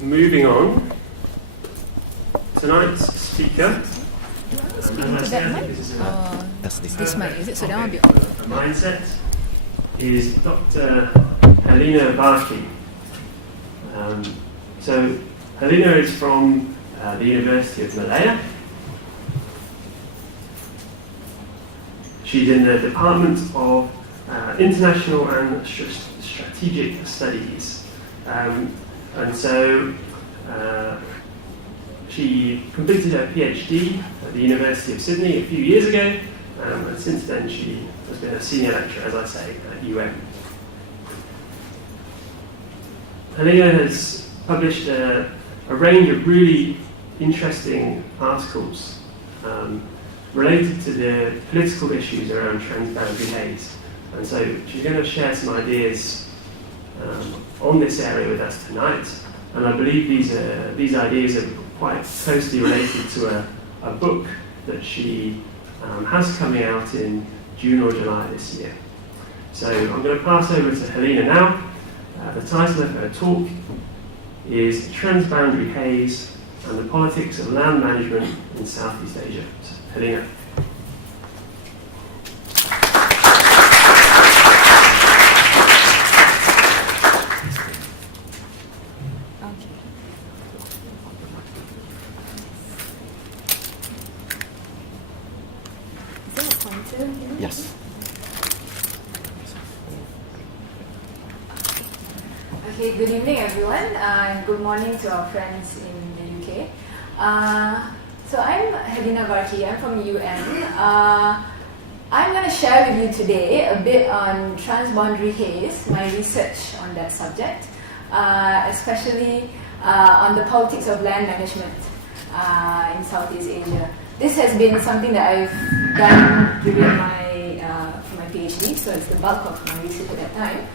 moving on, tonight's speaker. Speaking to that mic? This mic, is it? So that one will be on. A mindset is Dr. Helena Varkkey. So Helena is from the University of Malaya. She's in the Department of International and Strategic Studies. And so she completed her PhD at the University of Sydney a few years ago, and since then she has been a senior lecturer, as I say, at UM. Helena has published a range of really interesting articles related to the political issues around transboundary haze. And so she's going to share some ideas on this area with us tonight. And I believe these ideas are quite closely related to a book that she has coming out in June or July this year. So I'm going to pass over to Helena now. The title of her talk is Transboundary Haze and the Politics of Land Management in Southeast Asia. So, Helena. Yes. Okay, good evening everyone, and good morning to our friends in the UK. So I'm Helena Varkkey, I'm from UM. I'm going to share with you today a bit on transboundary haze, my research on that subject, especially on the politics of land management in Southeast Asia. This has been something that I've done during my PhD, so it's the bulk of my research at that time.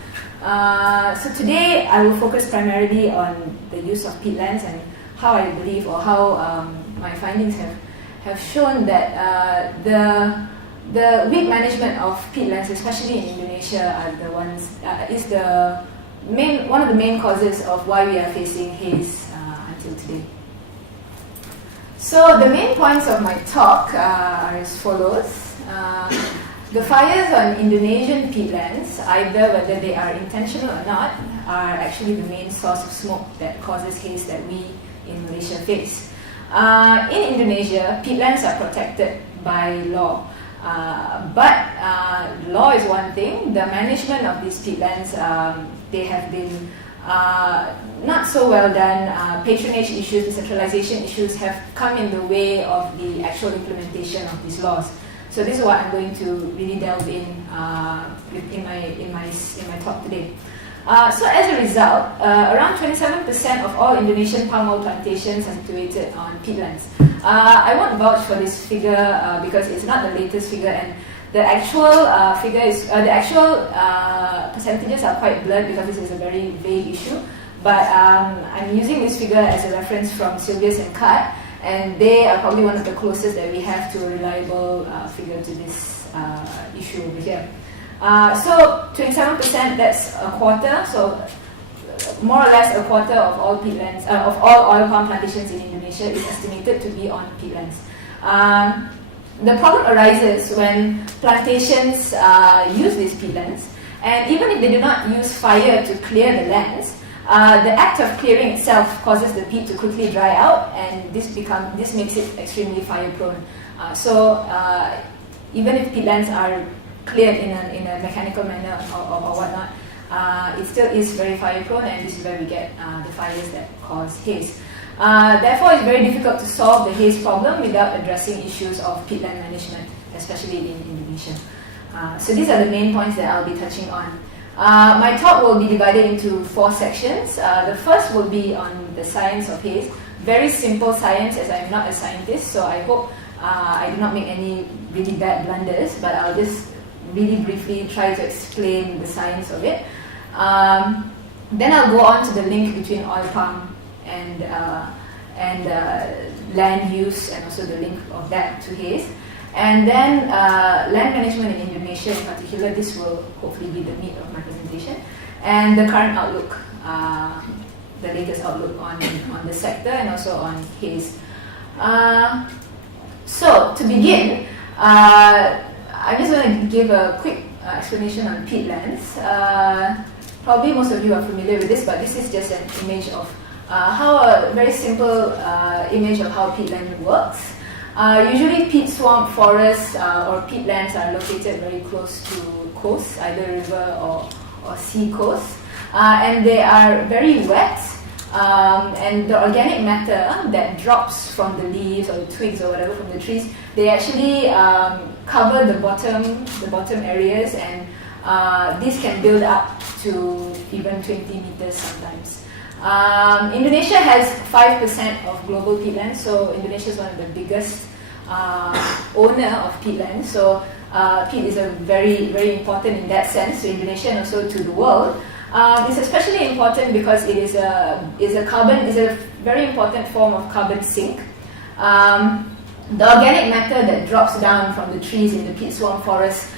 So today I will focus primarily on the use of peatlands and how I believe, or how my findings have shown that the weak management of peatlands, especially in Indonesia, are the ones is one of the main causes of why we are facing haze until today. So the main points of my talk are as follows. The fires on Indonesian peatlands, either whether they are intentional or not, are actually the main source of smoke that causes haze that we in Malaysia face. In Indonesia, peatlands are protected by law. But law is one thing. The management of these peatlands, they have been not so well done. Patronage issues, decentralization issues have come in the way of the actual implementation of these laws. So this is what I'm going to really delve in my talk today. So as a result, around 27% of all Indonesian palm oil plantations are situated on peatlands. I won't vouch for this figure because it's not the latest figure, and the actual figure is the actual percentages are quite blurred because this is a very vague issue. But I'm using this figure as a reference from Sylvius and Card, and they are probably one of the closest that we have to a reliable figure to this issue over here. So 27%, that's a quarter. So more or less a quarter of all peatlands, of all oil palm plantations in Indonesia is estimated to be on peatlands. The problem arises when plantations use these peatlands, and even if they do not use fire to clear the lands, the act of clearing itself causes the peat to quickly dry out, and this makes it extremely fire prone. So even if peatlands are cleared in a mechanical manner or whatnot, it still is very fire prone, and this is where we get the fires that cause haze. Therefore, it's very difficult to solve the haze problem without addressing issues of peatland management, especially in Indonesia. So these are the main points that I'll be touching on. My talk will be divided into 4 sections. The first will be on the science of haze. Very simple science, as I'm not a scientist, so I hope I do not make any really bad blunders, but I'll just really briefly try to explain the science of it. Then I'll go on to the link between oil palm and land use, and also the link of that to haze. And then land management in Indonesia in particular, this will hopefully be the meat of my presentation, and the current outlook the latest outlook on the sector and also on haze. So to begin, I'm just going to give a quick explanation on peatlands. Probably most of you are familiar with this, but this is just an image of a very simple image of how peatland works. Usually peat swamp forests or peatlands are located very close to coasts, either river or sea coasts, and they are very wet, and the organic matter that drops from the leaves or the twigs or whatever from the trees, they actually cover the bottom areas, and this can build up to even 20 meters sometimes. Indonesia has 5% of global peatlands, so Indonesia is one of the biggest owner of peatlands. So peat is a very, very important in that sense to Indonesia and also to the world. It's especially important because it is a very important form of carbon sink. The organic matter that drops down from the trees in the peat swamp forest,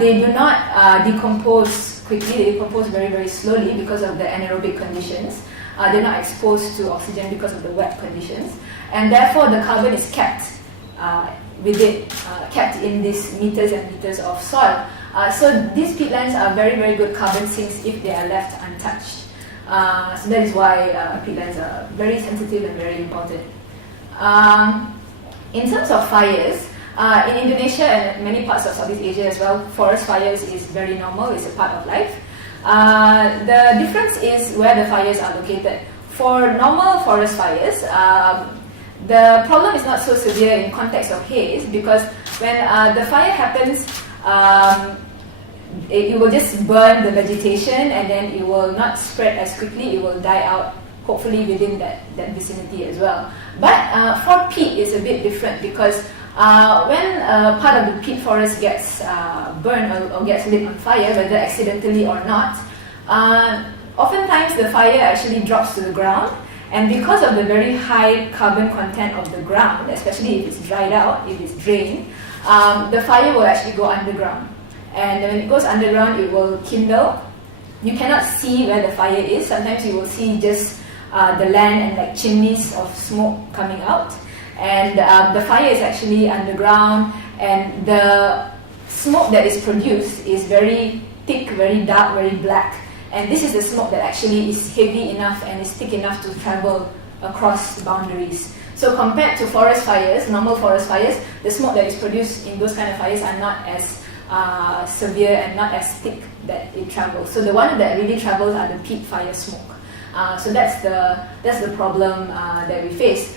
they do not decompose quickly. They decompose very, very slowly because of the anaerobic conditions. They're not exposed to oxygen because of the wet conditions, and therefore the carbon is kept kept in these meters and meters of soil. So these peatlands are very, very good carbon sinks if they are left untouched. So that is why peatlands are very sensitive and very important. In terms of fires, in Indonesia and many parts of Southeast Asia as well, forest fires is very normal, it's a part of life. The difference is where the fires are located. For normal forest fires, the problem is not so severe in context of haze, because when the fire happens, it will just burn the vegetation and then it will not spread as quickly, it will die out hopefully within that vicinity as well. But for peat it's a bit different, because when part of the peat forest gets burned or gets lit on fire, whether accidentally or not, oftentimes the fire actually drops to the ground, and because of the very high carbon content of the ground, especially if it's dried out, if it's drained, the fire will actually go underground. And when it goes underground, it will kindle. You cannot see where the fire is. Sometimes you will see just the land and like chimneys of smoke coming out. And the fire is actually underground, and the smoke that is produced is very thick, very dark, very black. And this is the smoke that actually is heavy enough and is thick enough to travel across boundaries. So compared to forest fires, normal forest fires, the smoke that is produced in those kind of fires are not as severe and not as thick that it travels. So the one that really travels are the peat fire smoke. So that's the problem that we face.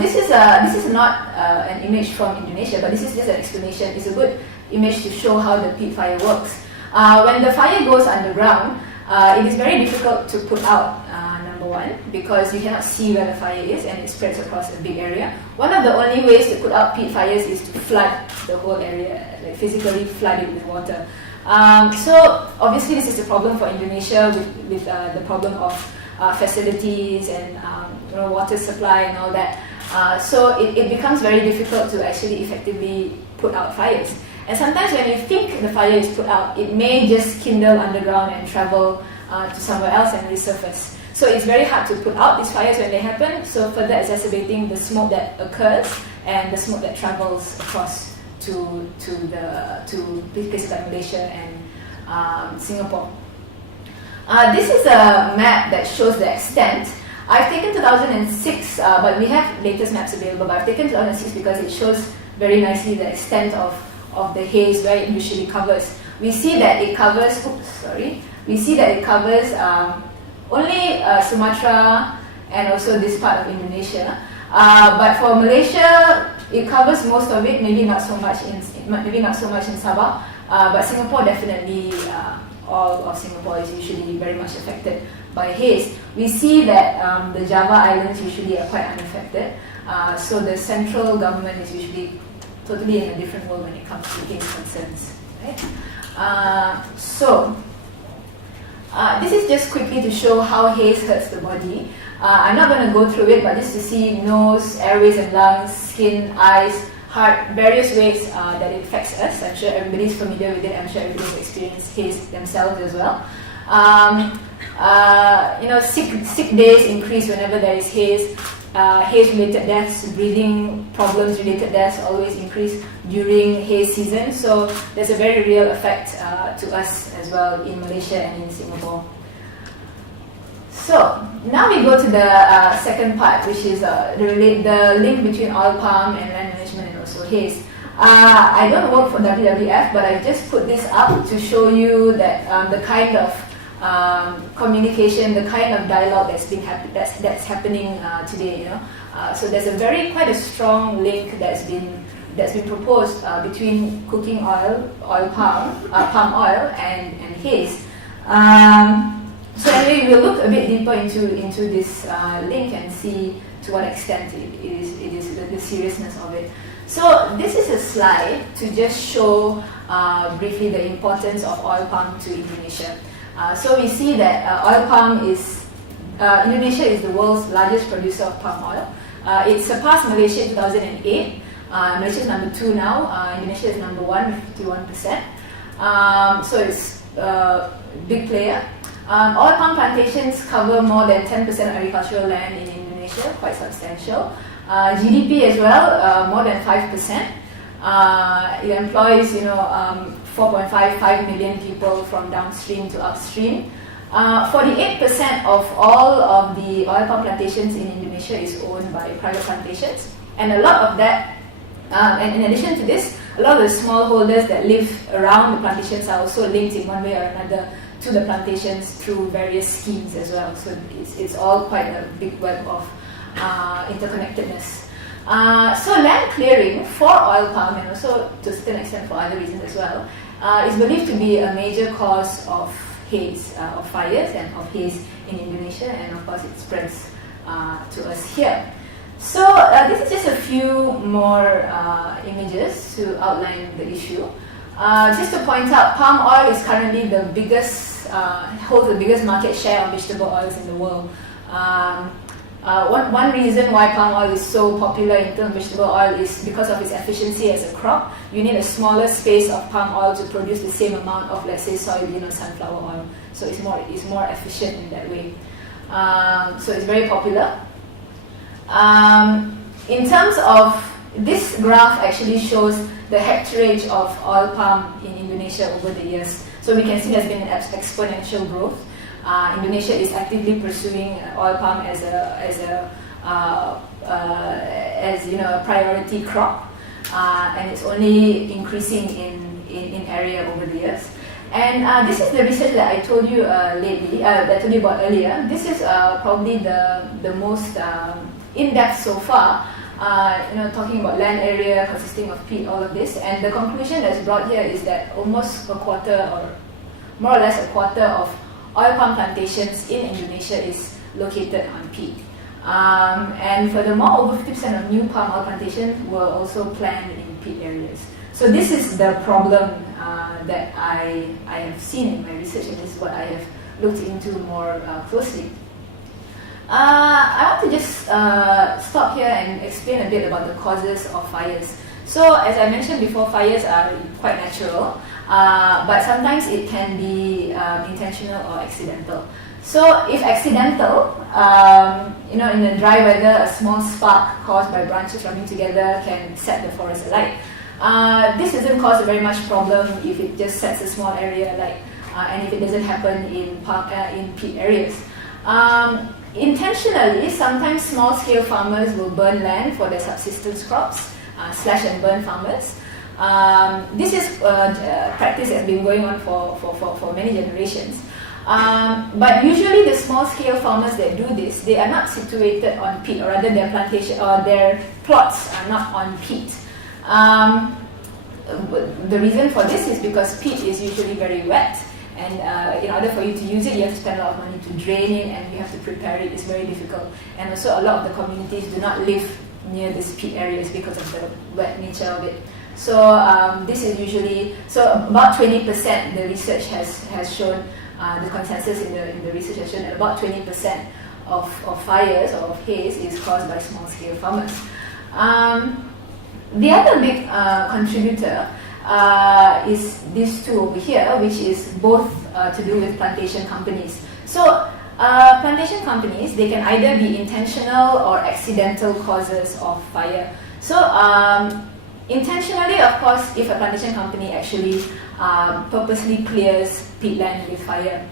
This is not an image from Indonesia, but this is just an explanation. It's a good image to show how the peat fire works. When the fire goes underground, it is very difficult to put out, number one, because you cannot see where the fire is and it spreads across a big area. One of the only ways to put out peat fires is to flood the whole area, like physically flood it with water. So obviously this is a problem for Indonesia with the problem of facilities and water supply and all that. So it becomes very difficult to actually effectively put out fires. And sometimes when you think the fire is put out, it may just kindle underground and travel to somewhere else and resurface. So it's very hard to put out these fires when they happen, so further exacerbating the smoke that occurs and the smoke that travels across to places like Malaysia and Singapore. This is a map that shows the extent. I've taken 2006, but we have latest maps available, but I've taken 2006 because it shows very nicely the extent of the haze where it usually covers. We see that it covers, only Sumatra and also this part of Indonesia. But for Malaysia, it covers most of it, maybe not so much in Sabah. But Singapore definitely, all of Singapore is usually very much affected by haze. We see that the Java Islands usually are quite unaffected. So the central government is usually totally in a different world when it comes to haze concerns. Right? This is just quickly to show how haze hurts the body. I'm not going to go through it, but just to see nose, airways and lungs, skin, eyes, heart, various ways that it affects us. I'm sure everybody's familiar with it. I'm sure everybody's experienced haze themselves as well. Sick days increase whenever there is haze. Haze-related deaths, breathing problems-related deaths always increase during haze season. So there's a very real effect to us as well in Malaysia and in Singapore. So now we go to the second part, which is the link between oil palm and land management and also haze. I don't work for WWF, but I just put this up to show you that the kind of communication, the kind of dialogue that's happening today. So there's quite a strong link that's been proposed between cooking oil, palm oil, and haze. So anyway, we'll look a bit deeper into this link and see to what extent it is the seriousness of it. So this is a slide to just show briefly the importance of oil palm to Indonesia. So we see that oil palm Indonesia is the world's largest producer of palm oil. It surpassed Malaysia in 2008. Malaysia is number 2 now. Indonesia is number 1 with 51%. So it's a big player. Oil palm plantations cover more than 10% of agricultural land in Indonesia, quite substantial. GDP as well, more than 5%. It employs, 4.55 million people from downstream to upstream. 48% of all of the oil palm plantations in Indonesia is owned by private plantations, and a lot of that, and in addition to this, a lot of the smallholders that live around the plantations are also linked in one way or another to the plantations through various schemes as well. So it's all quite a big web of interconnectedness. So land clearing for oil palm, and also to a certain extent for other reasons as well, is believed to be a major cause of haze, of fires and of haze in Indonesia, and of course it spreads to us here. So this is just a few more images to outline the issue. Just to point out, palm oil is currently holds the biggest market share of vegetable oils in the world. One reason why palm oil is so popular in terms of vegetable oil is because of its efficiency as a crop. You need a smaller space of palm oil to produce the same amount of, let's say, soybean or sunflower oil. So it's more efficient in that way. So it's very popular. In terms of this graph, actually shows the hectareage of oil palm in Indonesia over the years. So we can see there's been an exponential growth. Indonesia is actively pursuing oil palm as a priority crop, and it's only increasing in area over the years. And this is the research that I told you about earlier. This is probably the most in-depth so far. Talking about land area consisting of peat, all of this, and the conclusion that's brought here is that almost a quarter, or more or less a quarter, of oil palm plantations in Indonesia is located on peat. And furthermore, over 50% of new palm oil plantations were also planned in peat areas. So this is the problem that I have seen in my research, and this is what I have looked into more closely. I want to just stop here and explain a bit about the causes of fires. So as I mentioned before, fires are quite natural, but sometimes it can be intentional or accidental. So if accidental, in the dry weather, a small spark caused by branches rubbing together can set the forest alight. This doesn't cause very much problem if it just sets a small area alight, and if it doesn't happen in peat areas. Intentionally, sometimes small-scale farmers will burn land for their subsistence crops, slash and burn farmers. This is a practice that's been going on for many generations. But usually the small-scale farmers that do this, they are not situated on peat, or rather their plantation or their plots are not on peat. The reason for this is because peat is usually very wet, and in order for you to use it, you have to spend a lot of money to drain it, and you have to prepare it. It's very difficult. And also a lot of the communities do not live near these peat areas because of the wet nature of it. So this is usually, about 20%, the research has shown, the consensus in the research has shown that about 20% of fires or of haze is caused by small-scale farmers. The other big contributor is these two over here, which is both to do with plantation companies. So plantation companies, they can either be intentional or accidental causes of fire. So intentionally, of course, if a plantation company actually purposely clears peatland with fire.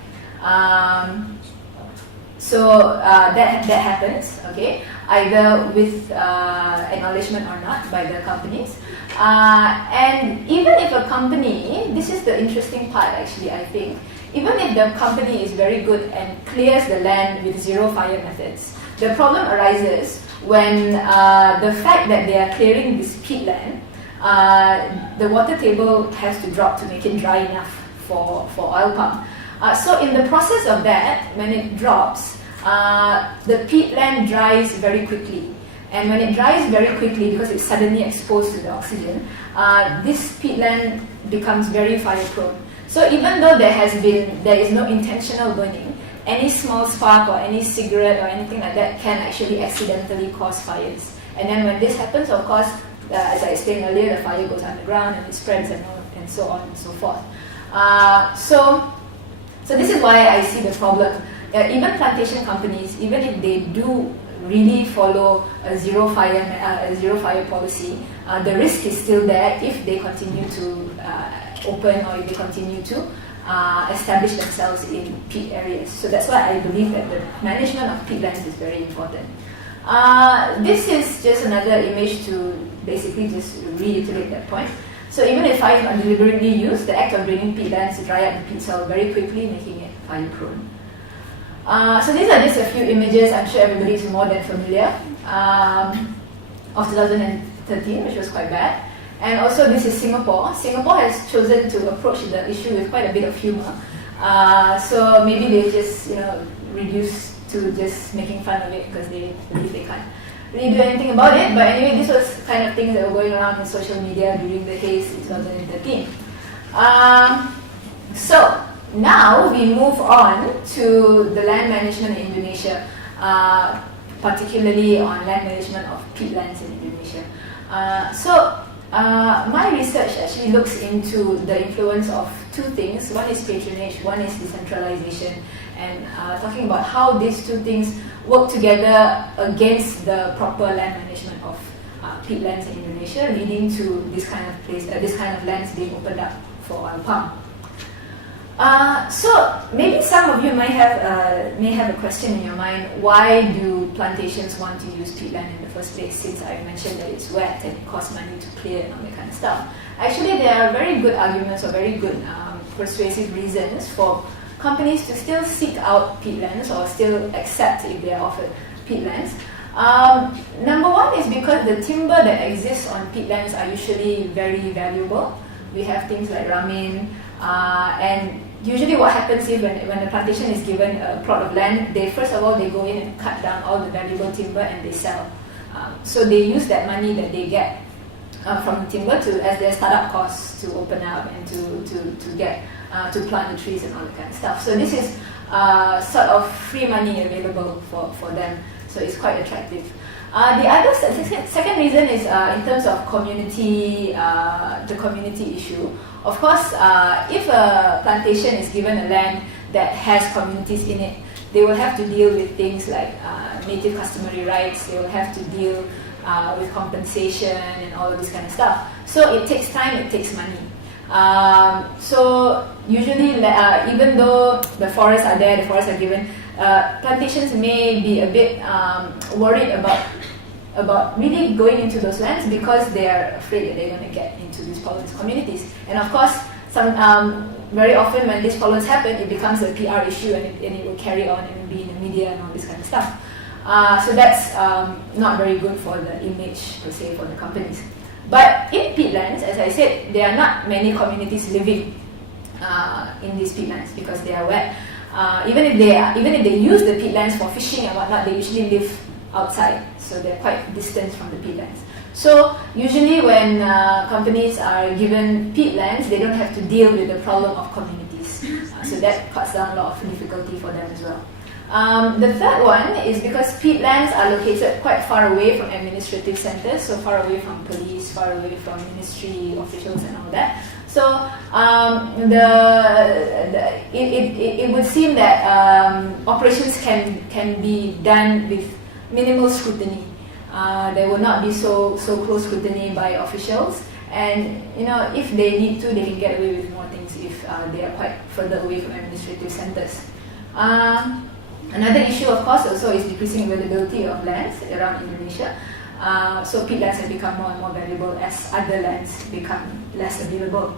So that happens, okay, either with acknowledgement or not by the companies. And even if a company, this is the interesting part actually, I think, even if the company is very good and clears the land with zero fire methods, the problem arises when the fact that they are clearing this peatland, the water table has to drop to make it dry enough for oil palm. So in the process of that, when it drops, the peatland dries very quickly. And when it dries very quickly, because it's suddenly exposed to the oxygen, this peatland becomes very fire prone. So even though there is no intentional burning, any small spark or any cigarette or anything like that can actually accidentally cause fires. And then when this happens, of course, as I explained earlier, the fire goes underground and it spreads and so on and so forth. So this is why I see the problem. Even plantation companies, even if they do really follow a zero fire policy, the risk is still there if they continue to open or if they continue to establish themselves in peat areas. So that's why I believe that the management of peatlands is very important. This is just another image to basically just reiterate that point. So even if fire is not deliberately used, the act of draining peatlands dry up the peat soil very quickly, making it fire prone. So these are just a few images. I'm sure everybody is more than familiar of 2013, which was quite bad. And also this is Singapore. Singapore has chosen to approach the issue with quite a bit of humor. So maybe they just reduce to just making fun of it because they believe they can't really do anything about it. But anyway, this was kind of things that were going around in social media during the haze in 2013. So now we move on to the land management in Indonesia, particularly on land management of peatlands in Indonesia. My research actually looks into the influence of two things. One is patronage, one is decentralization, and talking about how these two things work together against the proper land management of peatlands in Indonesia, leading to this kind of lands being opened up for oil palm. So maybe some of you may have a question in your mind: why do plantations want to use peatland in the first place? Since I mentioned that it's wet and it costs money to clear and all that kind of stuff. Actually, there are very good arguments or very good persuasive reasons for companies to still seek out peatlands or still accept if they are offered peatlands. Number one is because the timber that exists on peatlands are usually very valuable. We have things like ramin, and usually what happens is when the plantation is given a plot of land, first of all they go in and cut down all the valuable timber and they sell. So they use that money that they get from the timber as their startup costs to open up and to plant the trees and all that kind of stuff. So this is sort of free money available for them. So it's quite attractive. The other second reason is in terms of the community issue. Of course, if a plantation is given a land that has communities in it, they will have to deal with things like native customary rights. They will have to deal with compensation and all of this kind of stuff. So it takes time, it takes money. So usually, even though the forests are there, the forests are given, plantations may be a bit worried about really going into those lands because they are afraid that they're going to get into these problems communities. And of course, very often when these problems happen, it becomes a PR issue and it will carry on and be in the media and all this kind of stuff. So that's not very good for the image, per se, for the companies. But in peatlands, as I said, there are not many communities living in these peatlands because they are wet. Even if they use the peatlands for fishing and whatnot, they usually live outside, so they're quite distant from the peatlands. So usually when companies are given peatlands, they don't have to deal with the problem of communities. So that cuts down a lot of difficulty for them as well. The third one is because peatlands are located quite far away from administrative centres, so far away from police, far away from ministry officials and all that. So it would seem that operations can be done with minimal scrutiny. There will not be so close scrutiny by officials, and if they need to, they can get away with more things if they are quite further away from administrative centres. Another issue, of course, also is decreasing availability of lands around Indonesia. So peatlands have become more and more valuable as other lands become less available.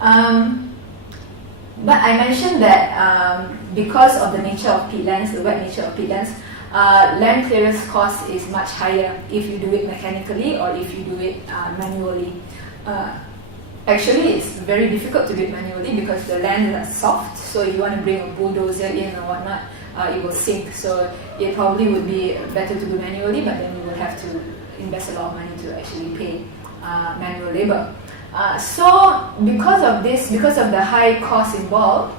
But I mentioned that because of the nature of peatlands, the wet nature of peatlands, land clearance cost is much higher if you do it mechanically or if you do it manually. Actually, it's very difficult to do it manually because the lands are soft, so if you want to bring a bulldozer in or whatnot, it will sink. So it probably would be better to do manually, but then you will have to invest a lot of money to actually pay manual labor. So because of this, because of the high cost involved,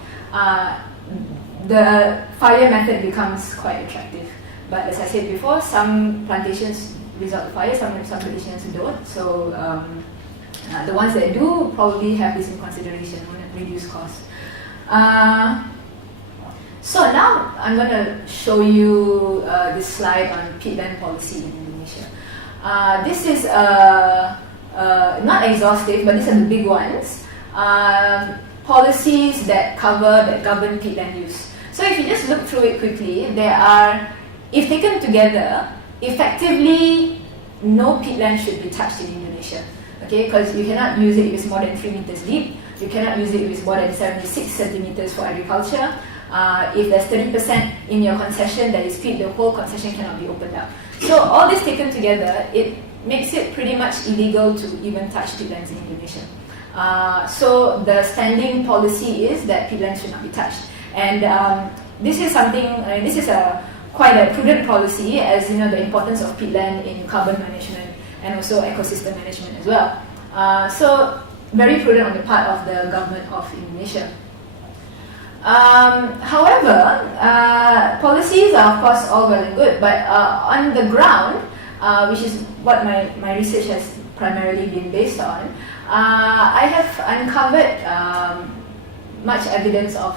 the fire method becomes quite attractive. But as I said before, some plantations result in fire, some plantations don't. So the ones that do probably have this in consideration when it reduce costs. So now I'm going to show you this slide on peatland policy in Indonesia. This is not exhaustive, but these are the big ones. Policies that govern peatland use. So if you just look through it quickly, there are, if taken together, effectively no peatland should be touched in Indonesia. Okay, because you cannot use it if it's more than 3 meters deep. You cannot use it if it's more than 76 centimeters for agriculture. If there's 30% in your concession that is peat, the whole concession cannot be opened up. So all this taken together, it makes it pretty much illegal to even touch peatlands in Indonesia. So the standing policy is that peatlands should not be touched. And this is something, this is quite a prudent policy, as you know, the importance of peatland in carbon management and also ecosystem management as well. So very prudent on the part of the government of Indonesia. However, policies are of course all well and good, but on the ground, which is what my research has primarily been based on, I have uncovered much evidence of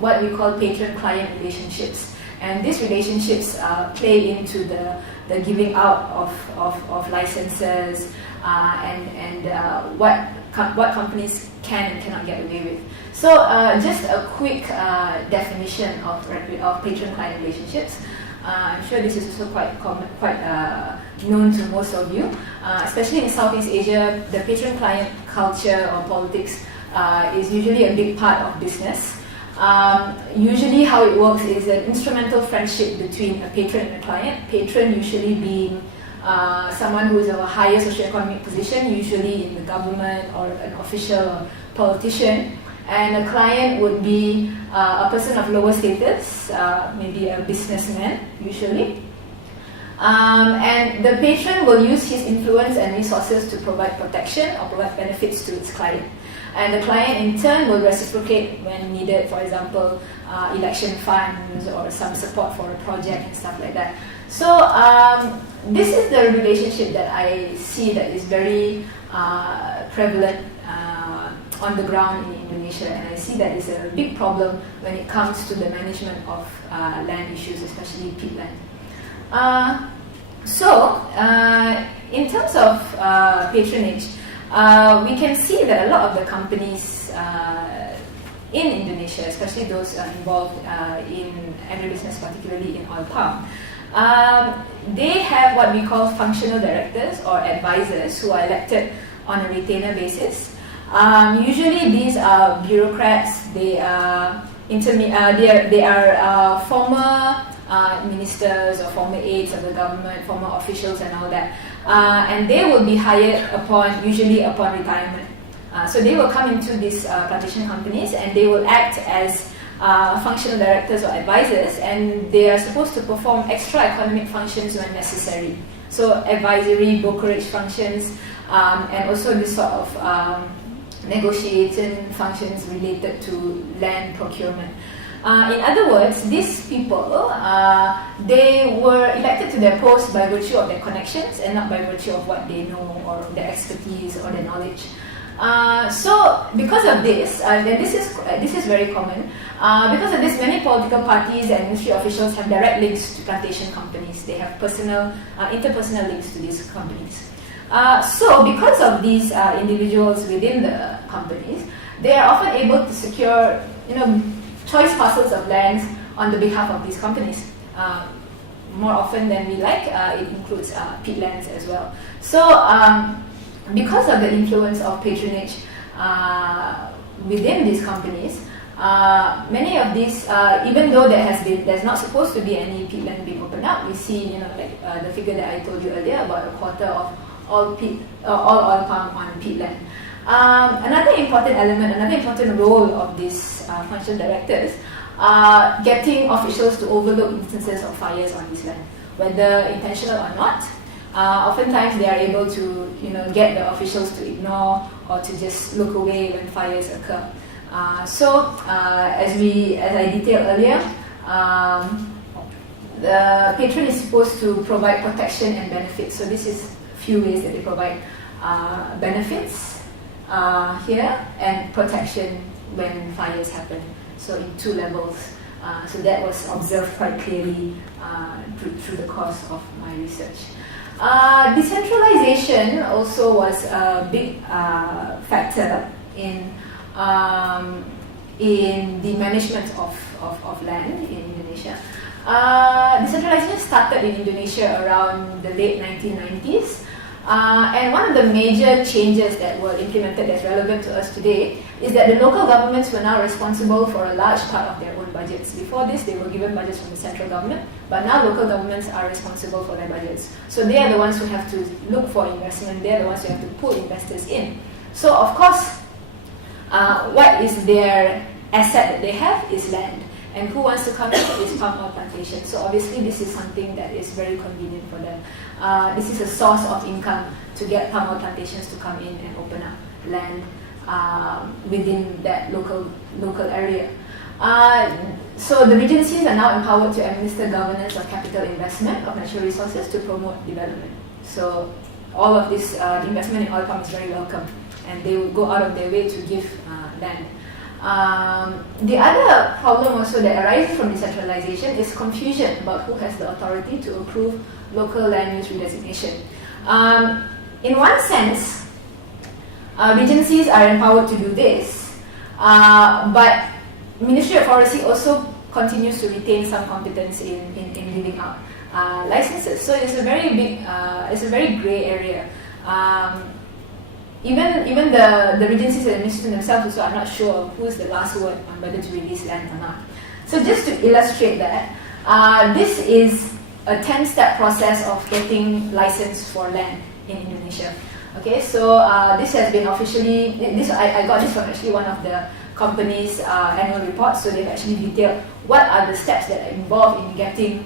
what we call patron-client relationships. And these relationships play into the giving out of licenses and what companies can and cannot get away with. So just a quick definition of patron-client relationships. I'm sure this is also quite known to most of you. Especially in Southeast Asia, the patron-client culture or politics is usually a big part of business. Usually how it works is an instrumental friendship between a patron and a client. Patron usually being someone who is of a higher socioeconomic position, usually in the government or an official or politician. And a client would be a person of lower status, maybe a businessman usually. And the patron will use his influence and resources to provide protection or provide benefits to its client. And the client in turn will reciprocate when needed, for example, election funds or some support for a project and stuff like that. So this is the relationship that I see that is very prevalent on the ground in Indonesia, and I see that is a big problem when it comes to the management of land issues, especially peatland. So in terms of patronage, we can see that a lot of the companies in Indonesia, especially those involved in agribusiness, particularly in oil palm, they have what we call functional directors or advisors who are elected on a retainer basis. Usually these are bureaucrats, they are former ministers or former aides of the government, former officials and all that. And they will be hired usually upon retirement. So they will come into these plantation companies and they will act as functional directors or advisors, and they are supposed to perform extra economic functions when necessary. So advisory, brokerage functions, and also this sort of negotiating functions related to land procurement. In other words, these people, they were elected to their posts by virtue of their connections and not by virtue of what they know or their expertise or their knowledge. So because of this, and this is very common. Because of this, many political parties and ministry officials have direct links to plantation companies. They have interpersonal links to these companies. So because of these individuals within the companies, they are often able to secure, choice parcels of lands on the behalf of these companies. More often than we like, it includes peatlands as well. So because of the influence of patronage within these companies, many of these, even though there's not supposed to be any peatland being opened up, we see, the figure that I told you earlier, about a quarter of all oil palm on peatland. Another important role of these functional directors are getting officials to overlook instances of fires on this land, whether intentional or not. Oftentimes they are able to, get the officials to ignore or to just look away when fires occur. So as I detailed earlier, the patron is supposed to provide protection and benefits. So this is a few ways that they provide benefits here and protection when fires happen. So in 2 levels. So that was observed quite clearly through the course of my research. Decentralization also was a big factor in the management of land in Indonesia. Decentralization started in Indonesia around the late 1990s. And one of the major changes that were implemented that's relevant to us today is that the local governments were now responsible for a large part of their own budgets. Before this, they were given budgets from the central government, but now local governments are responsible for their budgets. So they are the ones who have to look for investment, they are the ones who have to pull investors in. So of course, what is their asset that they have is land. And who wants to come in is palm oil plantation. So obviously this is something that is very convenient for them. This is a source of income to get palm oil plantations to come in and open up land within that local area. So the regencies are now empowered to administer governance of capital investment of natural resources to promote development. So all of this investment in oil palm is very welcome, and they will go out of their way to give land. The other problem also that arises from decentralization is confusion about who has the authority to approve local land use redesignation. In one sense, regencies are empowered to do this, but Ministry of Forestry also continues to retain some competence in giving out licenses. So it's a very grey area. Even the regencies and the ministries themselves also are not sure who's the last word on whether to release land or not. So just to illustrate that, this is a 10-step process of getting license for land in Indonesia. Okay, so this has been officially, I got this from actually one of the company's annual reports. So they've actually detailed what are the steps that are involved in getting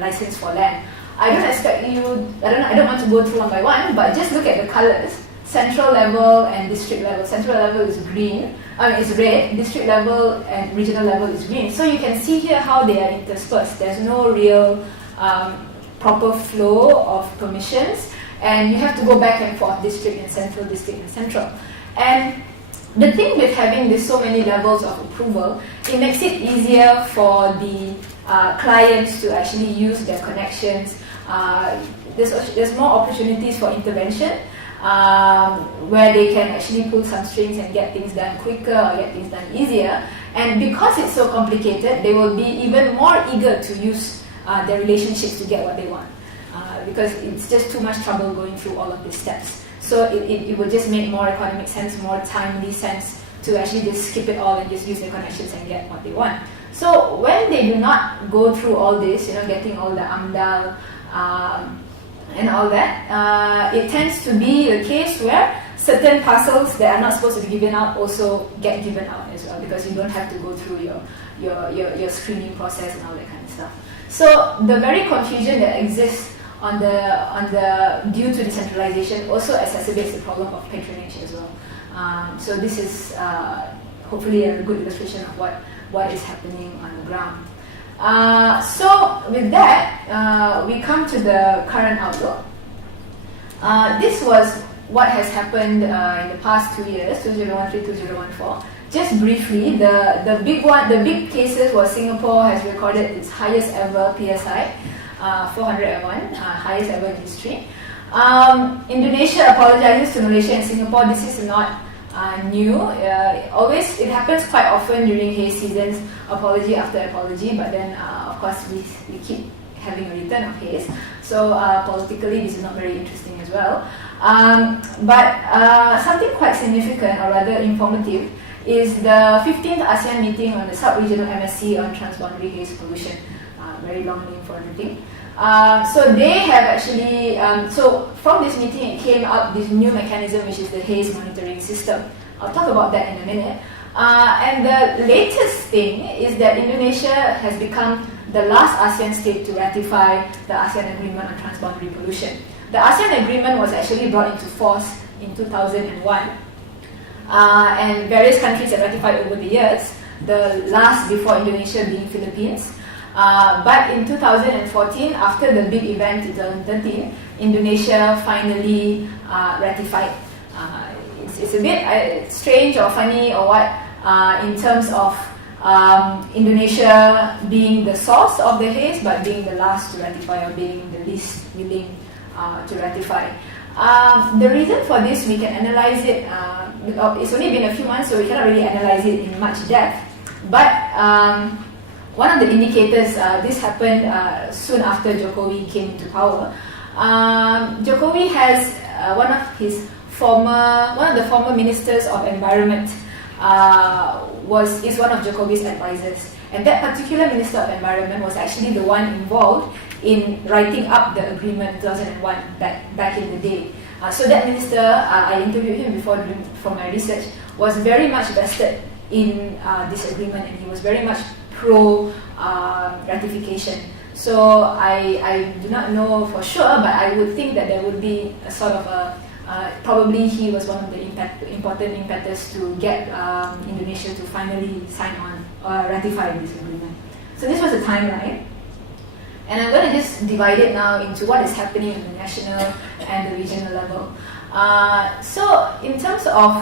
license for land. I don't expect you, I don't want to go through one by one, but just look at the colors. Central level and district level. Central level is green, is red. District level and regional level is green. So you can see here how they are interspersed. There's no real proper flow of permissions, and you have to go back and forth, district and central. And the thing with having this so many levels of approval, it makes it easier for the clients to actually use their connections. There's more opportunities for intervention, where they can actually pull some strings and get things done quicker or get things done easier. And because it's so complicated, they will be even more eager to use their relationships to get what they want, because it's just too much trouble going through all of these steps. So it will just make more economic sense, more timely sense to actually just skip it all and just use their connections and get what they want. So when they do not go through all this, getting all the AMDAL and all that, it tends to be the case where certain parcels that are not supposed to be given out also get given out as well, because you don't have to go through your screening process and all that kind of stuff. So the very confusion that exists due to decentralization also exacerbates the problem of patronage as well. So this is hopefully a good illustration of what is happening on the ground. So with that, we come to the current outlook. This was what has happened in the past 2 years, 2013, 2014. Just briefly, the big cases was Singapore has recorded its highest ever PSI, 401, highest ever in history. Indonesia apologizes to Malaysia and Singapore. This is not new. It happens quite often during haze seasons, apology after apology, but then of course we keep having a return of haze. So politically this is not very interesting as well. But something quite significant, or rather informative, is the 15th ASEAN meeting on the sub-regional MSC on transboundary haze pollution. Very long name for everything. So they have actually, so from this meeting it came up this new mechanism, which is the haze monitoring system. I'll talk about that in a minute. And the latest thing is that Indonesia has become the last ASEAN state to ratify the ASEAN Agreement on Transboundary Pollution. The ASEAN Agreement was actually brought into force in 2001. And various countries have ratified over the years, the last before Indonesia being Philippines. But in 2014, after the big event in 2013, Indonesia finally ratified. It's a bit strange or funny or what in terms of Indonesia being the source of the haze, but being the last to ratify, or being the least willing to ratify. The reason for this, we can analyze it. It's only been a few months, so we cannot really analyze it in much depth. But one of the indicators, this happened soon after Jokowi came into power. Jokowi has one of the former ministers of environment is one of Jokowi's advisors, and that particular minister of environment was actually the one involved in writing up the agreement in 2001 back in the day. So that minister, I interviewed him before for my research, was very much vested in this agreement, and he was very much pro ratification. So I do not know for sure, but I would think that there would be a sort of probably he was one of the important impetus to get Indonesia to finally sign on or ratify this agreement. So this was the timeline. And I'm going to just divide it now into what is happening at the national and the regional level. So in terms of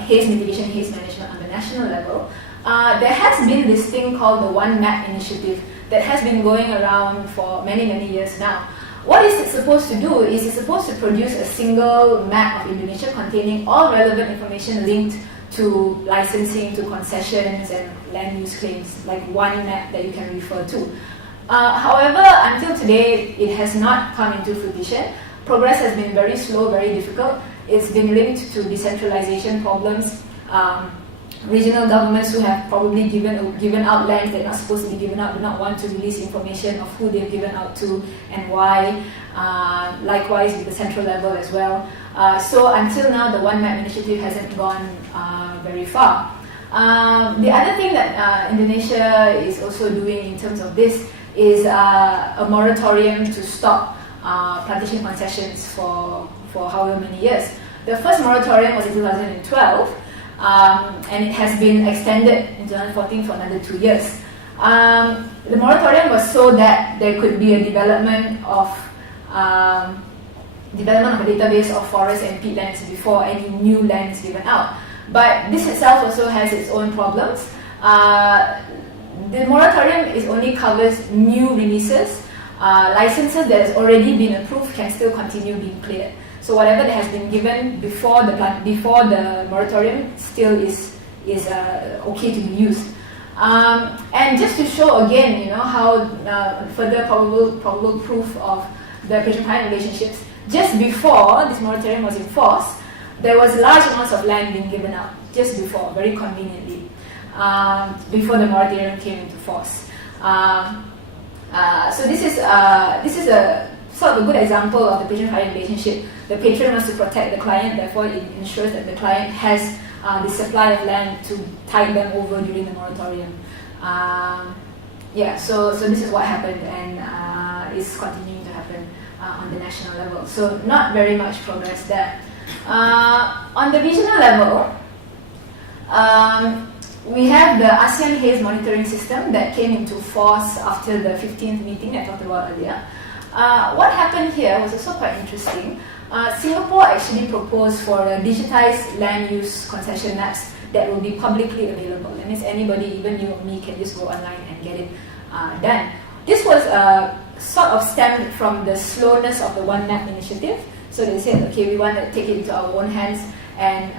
haze mitigation, haze management on the national level, there has been this thing called the One Map initiative that has been going around for many, many years now. What is it supposed to do is it's supposed to produce a single map of Indonesia containing all relevant information linked to licensing, to concessions and land use claims, like one map that you can refer to. However, until today, it has not come into fruition. Progress has been very slow, very difficult. It's been linked to decentralization problems. Regional governments who have probably given out lands that are not supposed to be given out do not want to release information of who they've given out to and why. Likewise with the central level as well. So until now, the One Map initiative hasn't gone very far. The other thing that Indonesia is also doing in terms of this is a moratorium to stop plantation concessions for however many years. The first moratorium was in 2012, and it has been extended in 2014 for another 2 years. The moratorium was so that there could be a development of a database of forests and peatlands before any new land is given out. But this itself also has its own problems. The moratorium only covers new releases. Licenses that has already been approved can still continue being cleared. So whatever that has been given before the moratorium still is okay to be used. And just to show again, how further probable proof of the patron-client relationships, just before this moratorium was in force, there was large amounts of land being given out just before, very conveniently, before the moratorium came into force. So this is a sort of a good example of the patron-client relationship. The patron wants to protect the client, therefore it ensures that the client has the supply of land to tide them over during the moratorium. So this is what happened and is continuing to happen on the national level. So not very much progress there. On the regional level, we have the ASEAN Haze Monitoring System that came into force after the 15th meeting I talked about earlier. What happened here was also quite interesting. Singapore actually proposed for a digitized land use concession maps that will be publicly available. That means anybody, even you or me, can just go online and get it done. This was sort of stemmed from the slowness of the One Map initiative. So they said, okay, we want to take it into our own hands and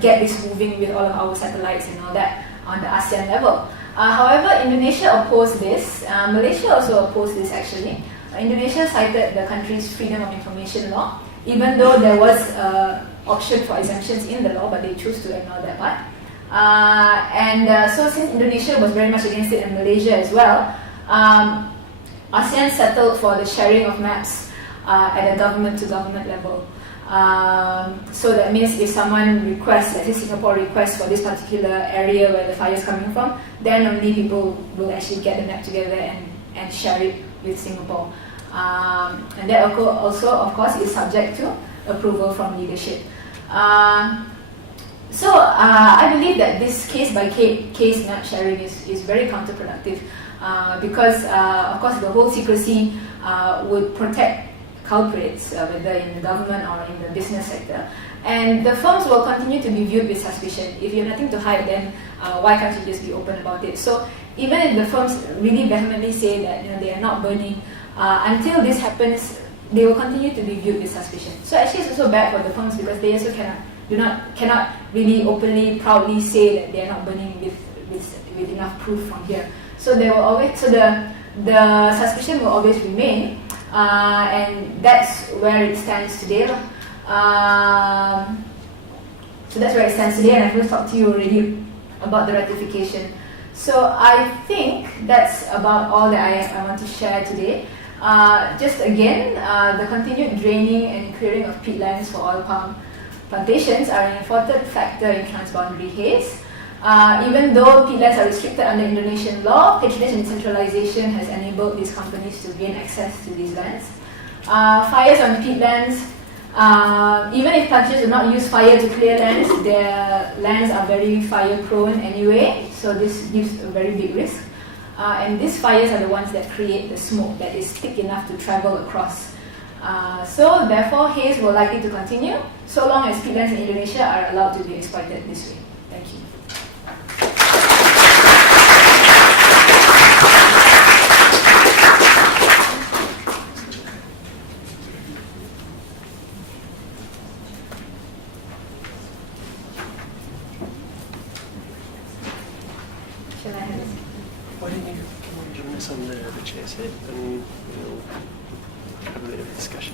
get this moving with all of our satellites and all that on the ASEAN level. However, Indonesia opposed this. Malaysia also opposed this actually. Indonesia cited the country's freedom of information law, even though there was option for exemptions in the law, but they chose to ignore that part. So since Indonesia was very much against it, and Malaysia as well, ASEAN settled for the sharing of maps at a government-to-government level. So that means if someone requests, let's say Singapore requests for this particular area where the fire is coming from, then only people will actually get the map together and share it with Singapore. And that also, of course, is subject to approval from leadership. So I believe that this case-by-case map sharing is very counterproductive because, of course, the whole secrecy would protect culprits, whether in the government or in the business sector. And the firms will continue to be viewed with suspicion. If you have nothing to hide, then why can't you just be open about it? So even if the firms really vehemently say that they are not burning, until this happens, they will continue to be viewed with suspicion. So actually, it's also bad for the firms because they also cannot really openly, proudly say that they are not burning with enough proof from here. So they will always, the suspicion will always remain, and that's where it stands today. So that's where it stands today, and I've just talked to you already about the ratification. So I think that's about all that I want to share today. Just again, the continued draining and clearing of peatlands for oil palm plantations are an important factor in transboundary haze. Even though peatlands are restricted under Indonesian law, patronage and decentralization has enabled these companies to gain access to these lands. Fires on peatlands, even if planters do not use fire to clear lands, their lands are very fire prone anyway, so this gives a very big risk. And these fires are the ones that create the smoke that is thick enough to travel across. So therefore, haze will likely to continue so long as peatlands in Indonesia are allowed to be exploited this way. Thank you. Shall I have it? Why don't you join us on the chairs here and we'll have a bit of a discussion.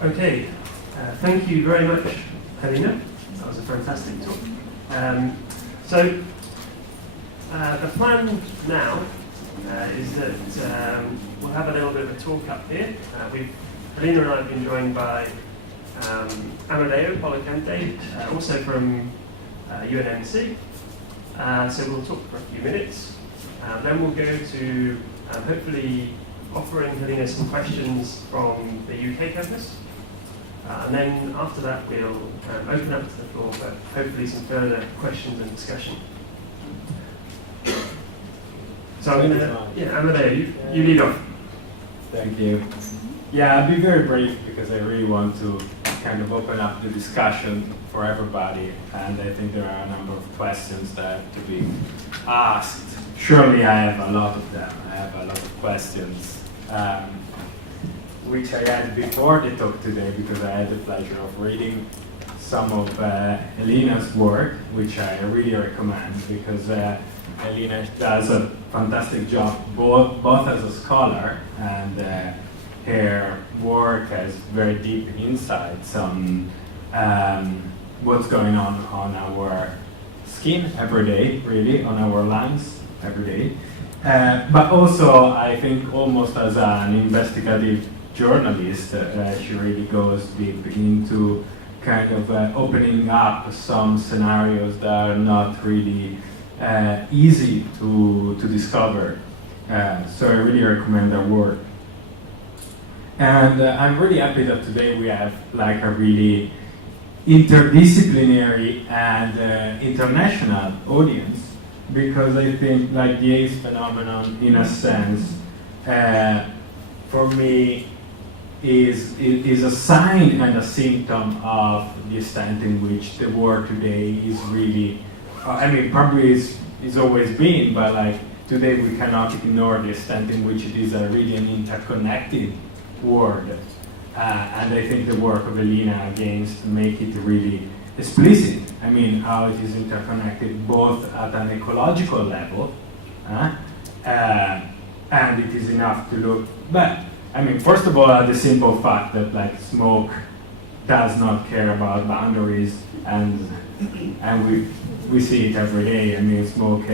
Okay, thank you very much, Helena. That was a fantastic talk. The plan now is that we'll have a little bit of a talk up here. Helena and I have been joined by Amadeo Policante, also from UNMC. So we'll talk for a few minutes. Then we'll go to hopefully offering Helena some questions from the UK campus. And then after that, we'll open up to the floor for hopefully some further questions and discussion. So I'm going to, Amadeo, you lead off. Thank you. Yeah, I'll be very brief because I really want to kind of open up the discussion for everybody, and I think there are a number of questions that have to be asked. Surely I have a lot of them. I have a lot of questions, which I had before the talk today because I had the pleasure of reading some of Helena's work, which I really recommend because Helena does a fantastic job both as a scholar and her work has very deep insights on what's going on our skin every day, really, on our lands every day. But also, I think almost as an investigative journalist, she really goes deep into kind of opening up some scenarios that are not really easy to discover. So I really recommend their work. And I'm really happy that today we have like a really interdisciplinary and international audience, because I think like the AIDS phenomenon, in a sense, for me, is a sign and a symptom of the extent in which the world today is really, I mean, probably it's always been, but like today we cannot ignore the extent in which it is a really an interconnected world. And I think the work of Helena against make it really explicit. I mean, how it is interconnected both at an ecological level, and it is enough to look, but I mean, first of all, the simple fact that like smoke does not care about boundaries, and we see it every day. I mean, smoke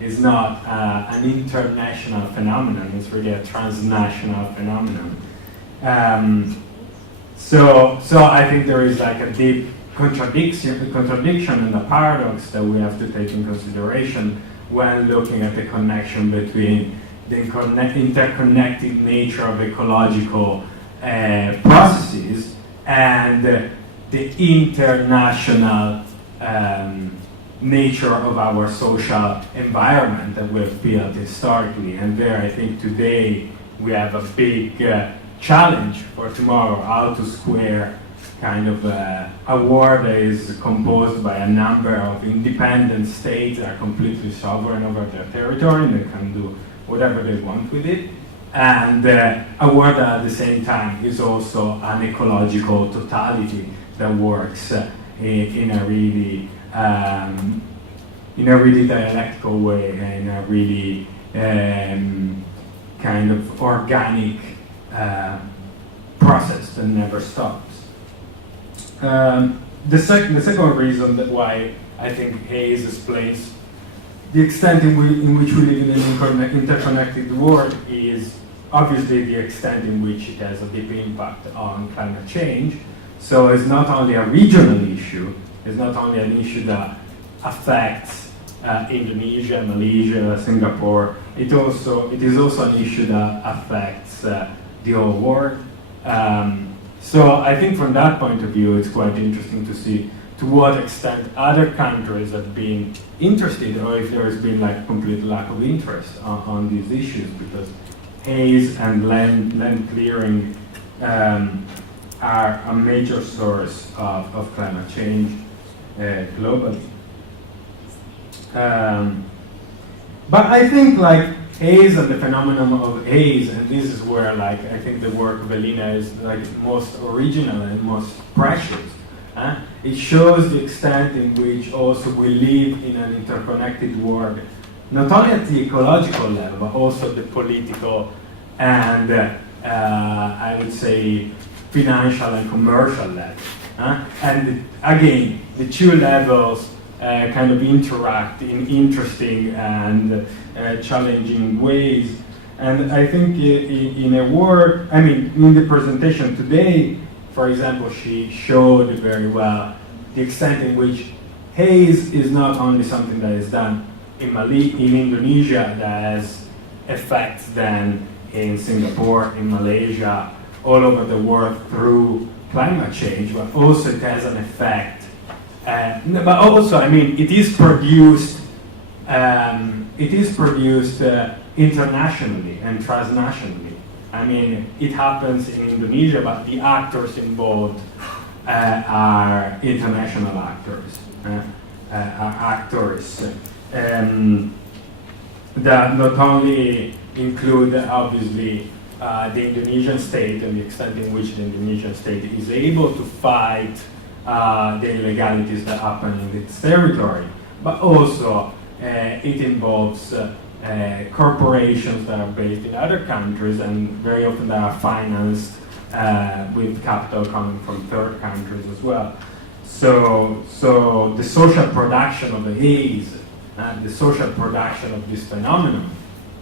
is not an international phenomenon; it's really a transnational phenomenon. So I think there is like a deep contradiction and a paradox that we have to take in consideration when looking at the connection between the interconnected nature of ecological processes and the international nature of our social environment that we have built historically. And there, I think today we have a big challenge for tomorrow, how to square kind of a world that is composed by a number of independent states that are completely sovereign over their territory and they can do whatever they want with it, and a world that at the same time is also an ecological totality that works in a really dialectical way, in a really kind of organic process that never stops. The second reason that why I think Haze explains the extent in which we live in an interconnected world is obviously the extent in which it has a deep impact on climate change. So it's not only a regional issue, it's not only an issue that affects Indonesia, Malaysia, Singapore, it is also an issue that affects the whole world. So I think from that point of view, it's quite interesting to see to what extent other countries have been interested, or if there has been like complete lack of interest on these issues, because haze and land clearing are a major source of climate change globally. But I think like haze and the phenomenon of haze, and this is where like I think the work of Helena is like most original and most precious. It shows the extent in which also we live in an interconnected world, not only at the ecological level, but also the political and I would say financial and commercial level. And again, the two levels kind of interact in interesting and challenging ways. And I think in a world, I mean, in the presentation today, for example, she showed very well the extent in which haze is not only something that is done in Indonesia, that has effects then in Singapore, in Malaysia, all over the world through climate change, but also it has an effect. But also, I mean, it is produced internationally and transnationally. I mean, it happens in Indonesia, but the actors involved are international actors, that not only include, obviously, the Indonesian state and the extent in which the Indonesian state is able to fight the illegalities that happen in its territory, but also it involves corporations that are based in other countries and very often that are financed with capital coming from third countries as well. So the social production of the haze, the social production of this phenomenon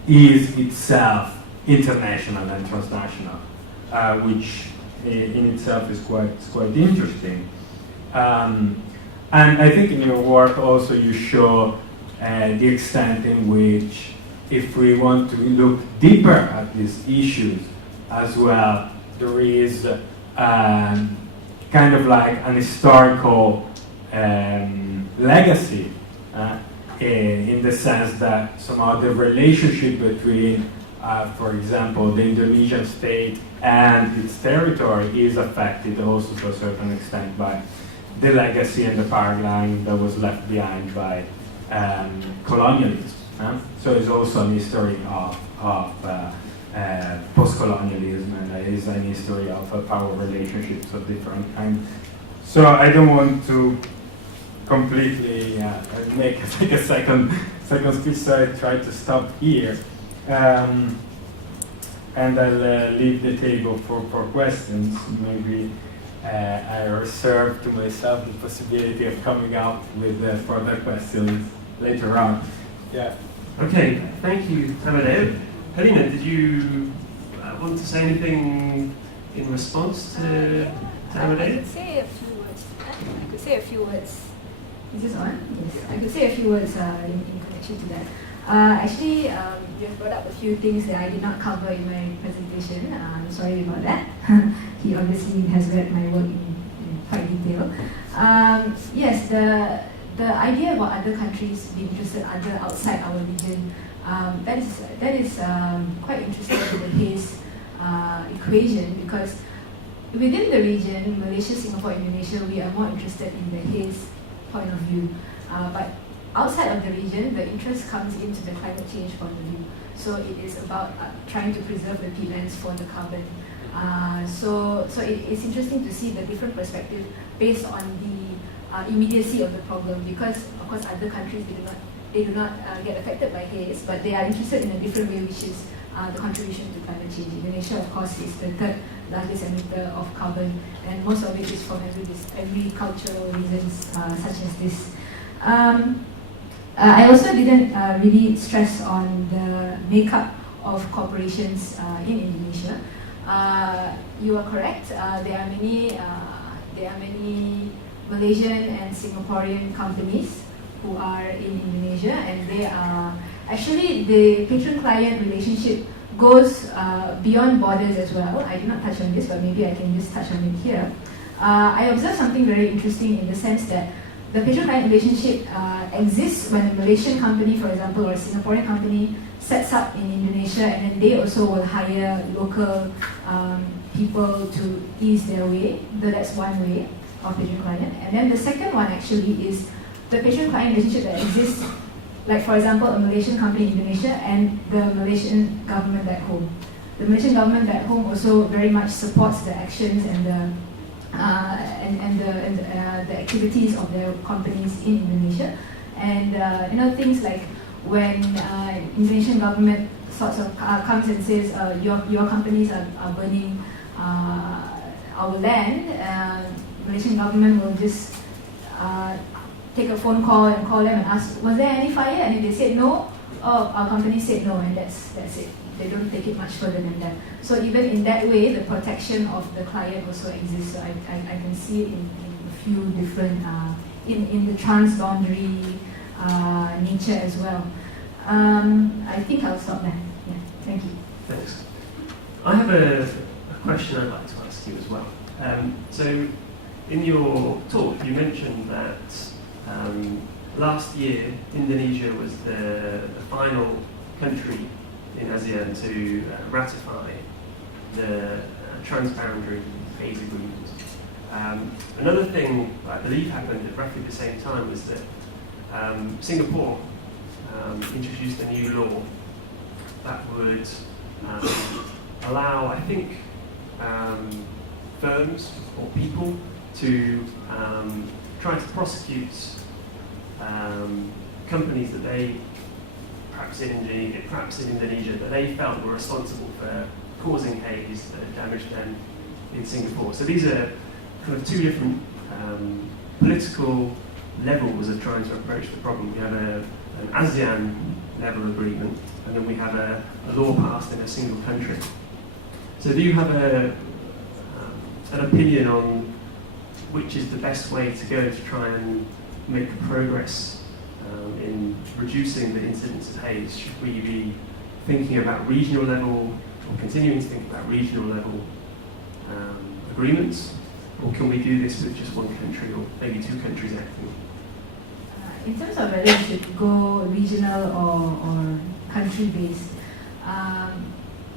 is itself international and transnational, which in itself is quite interesting. And I think in your work also you show the extent in which, if we want to look deeper at these issues as well, there is kind of like an historical legacy in the sense that somehow the relationship between, for example, the Indonesian state and its territory is affected also to a certain extent by the legacy and the paradigm that was left behind by colonialism. So it's also an history of post-colonialism, and it is an history of power relationships of different kinds. So I don't want to completely make a second speech, so I try to stop here. And I'll leave the table for questions. Maybe I reserve to myself the possibility of coming up with further questions later on. Yeah. Okay, thank you, Amadeo. Helena, did you want to say anything in response to Amadeo? I could say a few words. Is this on? Yes. I could say a few words in connection to that. Actually, you have brought up a few things that I did not cover in my presentation. I'm sorry about that. He obviously has read my work in quite detail. Yes, the idea about other countries being interested outside our region, that is quite interesting to the Haze equation, because within the region, Malaysia, Singapore, Indonesia, we are more interested in the Haze point of view. But outside of the region, the interest comes into the climate change point of view. So it is about trying to preserve the peatlands for the carbon. So it's interesting to see the different perspective based on the immediacy of the problem, because of course other countries they do not get affected by haze, but they are interested in a different way, which is the contribution to climate change. Indonesia, of course, is the third largest emitter of carbon, and most of it is from agricultural reasons such as this. I also didn't really stress on the makeup of corporations in Indonesia. You are correct. There are many Malaysian and Singaporean companies who are in Indonesia, and they are actually, the patron-client relationship goes beyond borders as well. I did not touch on this, but maybe I can just touch on it here. I observed something very interesting in the sense that the patron-client relationship exists when a Malaysian company, for example, or a Singaporean company sets up in Indonesia, and then they also will hire local people to ease their way. That's one way of patron-client. And then the second one actually is the patron-client relationship that exists, like for example, a Malaysian company in Indonesia and the Malaysian government back home. The Malaysian government back home also very much supports the actions and the activities of their companies in Indonesia. And things like when Indonesian government sort of comes and says your companies are burning our land, Malaysian government will just take a phone call and call them and ask, was there any fire? And if they said no, our company said no, and that's it. They don't take it much further than that. So even in that way, the protection of the client also exists. So I can see it in a few different, in the transboundary nature as well. I think I'll stop there. Yeah, thank you. Thanks. I have a question I'd like to ask you as well. So in your talk, you mentioned that last year, Indonesia was the final country in ASEAN to ratify the Transboundary Haze Agreement. Another thing I believe happened at roughly the same time was that Singapore introduced a new law that would allow, I think, firms or people to try to prosecute companies that they, perhaps in Indonesia, that they felt were responsible for causing haze that had damaged them in Singapore. So these are kind of two different political levels of trying to approach the problem. We have an ASEAN level agreement, and then we have a law passed in a single country. So do you have an opinion on which is the best way to go to try and make progress in reducing the incidence of haze? Should we be thinking about regional level, or continuing to think about regional level agreements? Or can we do this with just one country, or maybe two countries acting? In terms of whether we should go regional or country-based,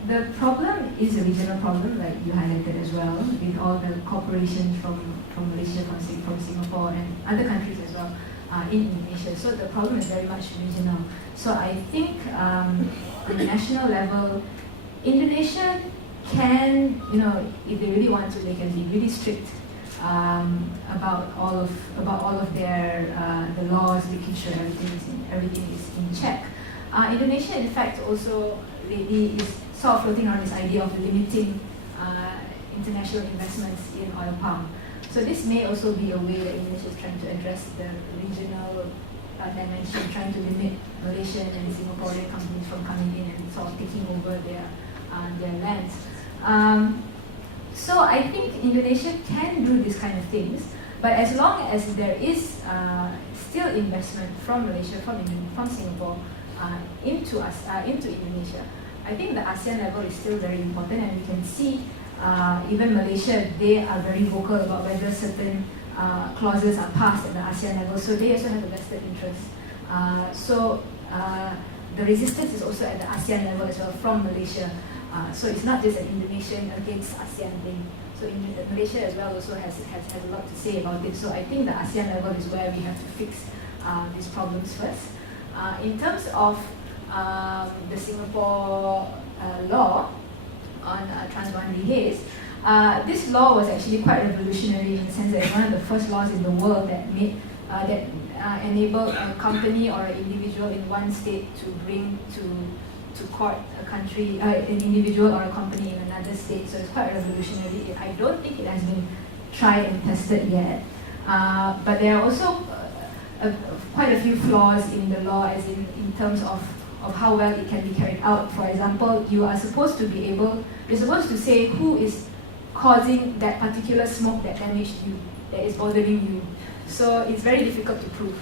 the problem is a regional problem, like you highlighted as well, with all the corporations from Malaysia, from Singapore, and other countries as well in Indonesia. So the problem is very much regional. So I think on a national level, Indonesia can, if they really want to, they can be really strict about all of their the laws, making sure everything is in check. Indonesia, in fact, also really is sort of floating around this idea of limiting international investments in oil palm. So this may also be a way that Indonesia is trying to address the regional dimension, trying to limit Malaysian and Singaporean companies from coming in and sort of taking over their lands. So I think Indonesia can do these kind of things, but as long as there is still investment from Malaysia, from Singapore into Indonesia, I think the ASEAN level is still very important, and we can see even Malaysia, they are very vocal about whether certain clauses are passed at the ASEAN level, so they also have a vested interest. So the resistance is also at the ASEAN level as well from Malaysia. So it's not just an Indonesian against ASEAN thing. So Malaysia as well also has a lot to say about it. So I think the ASEAN level is where we have to fix these problems first. In terms of the Singapore law on transboundary haze, this law was actually quite revolutionary in the sense that it's one of the first laws in the world that enabled a company or an individual in one state to bring to court a country, an individual or a company in another state. So it's quite revolutionary. I don't think it has been tried and tested yet, but there are also quite a few flaws in the law, as in terms of how well it can be carried out. For example, you're supposed to say who is causing that particular smoke that damaged you, that is bothering you. So it's very difficult to prove.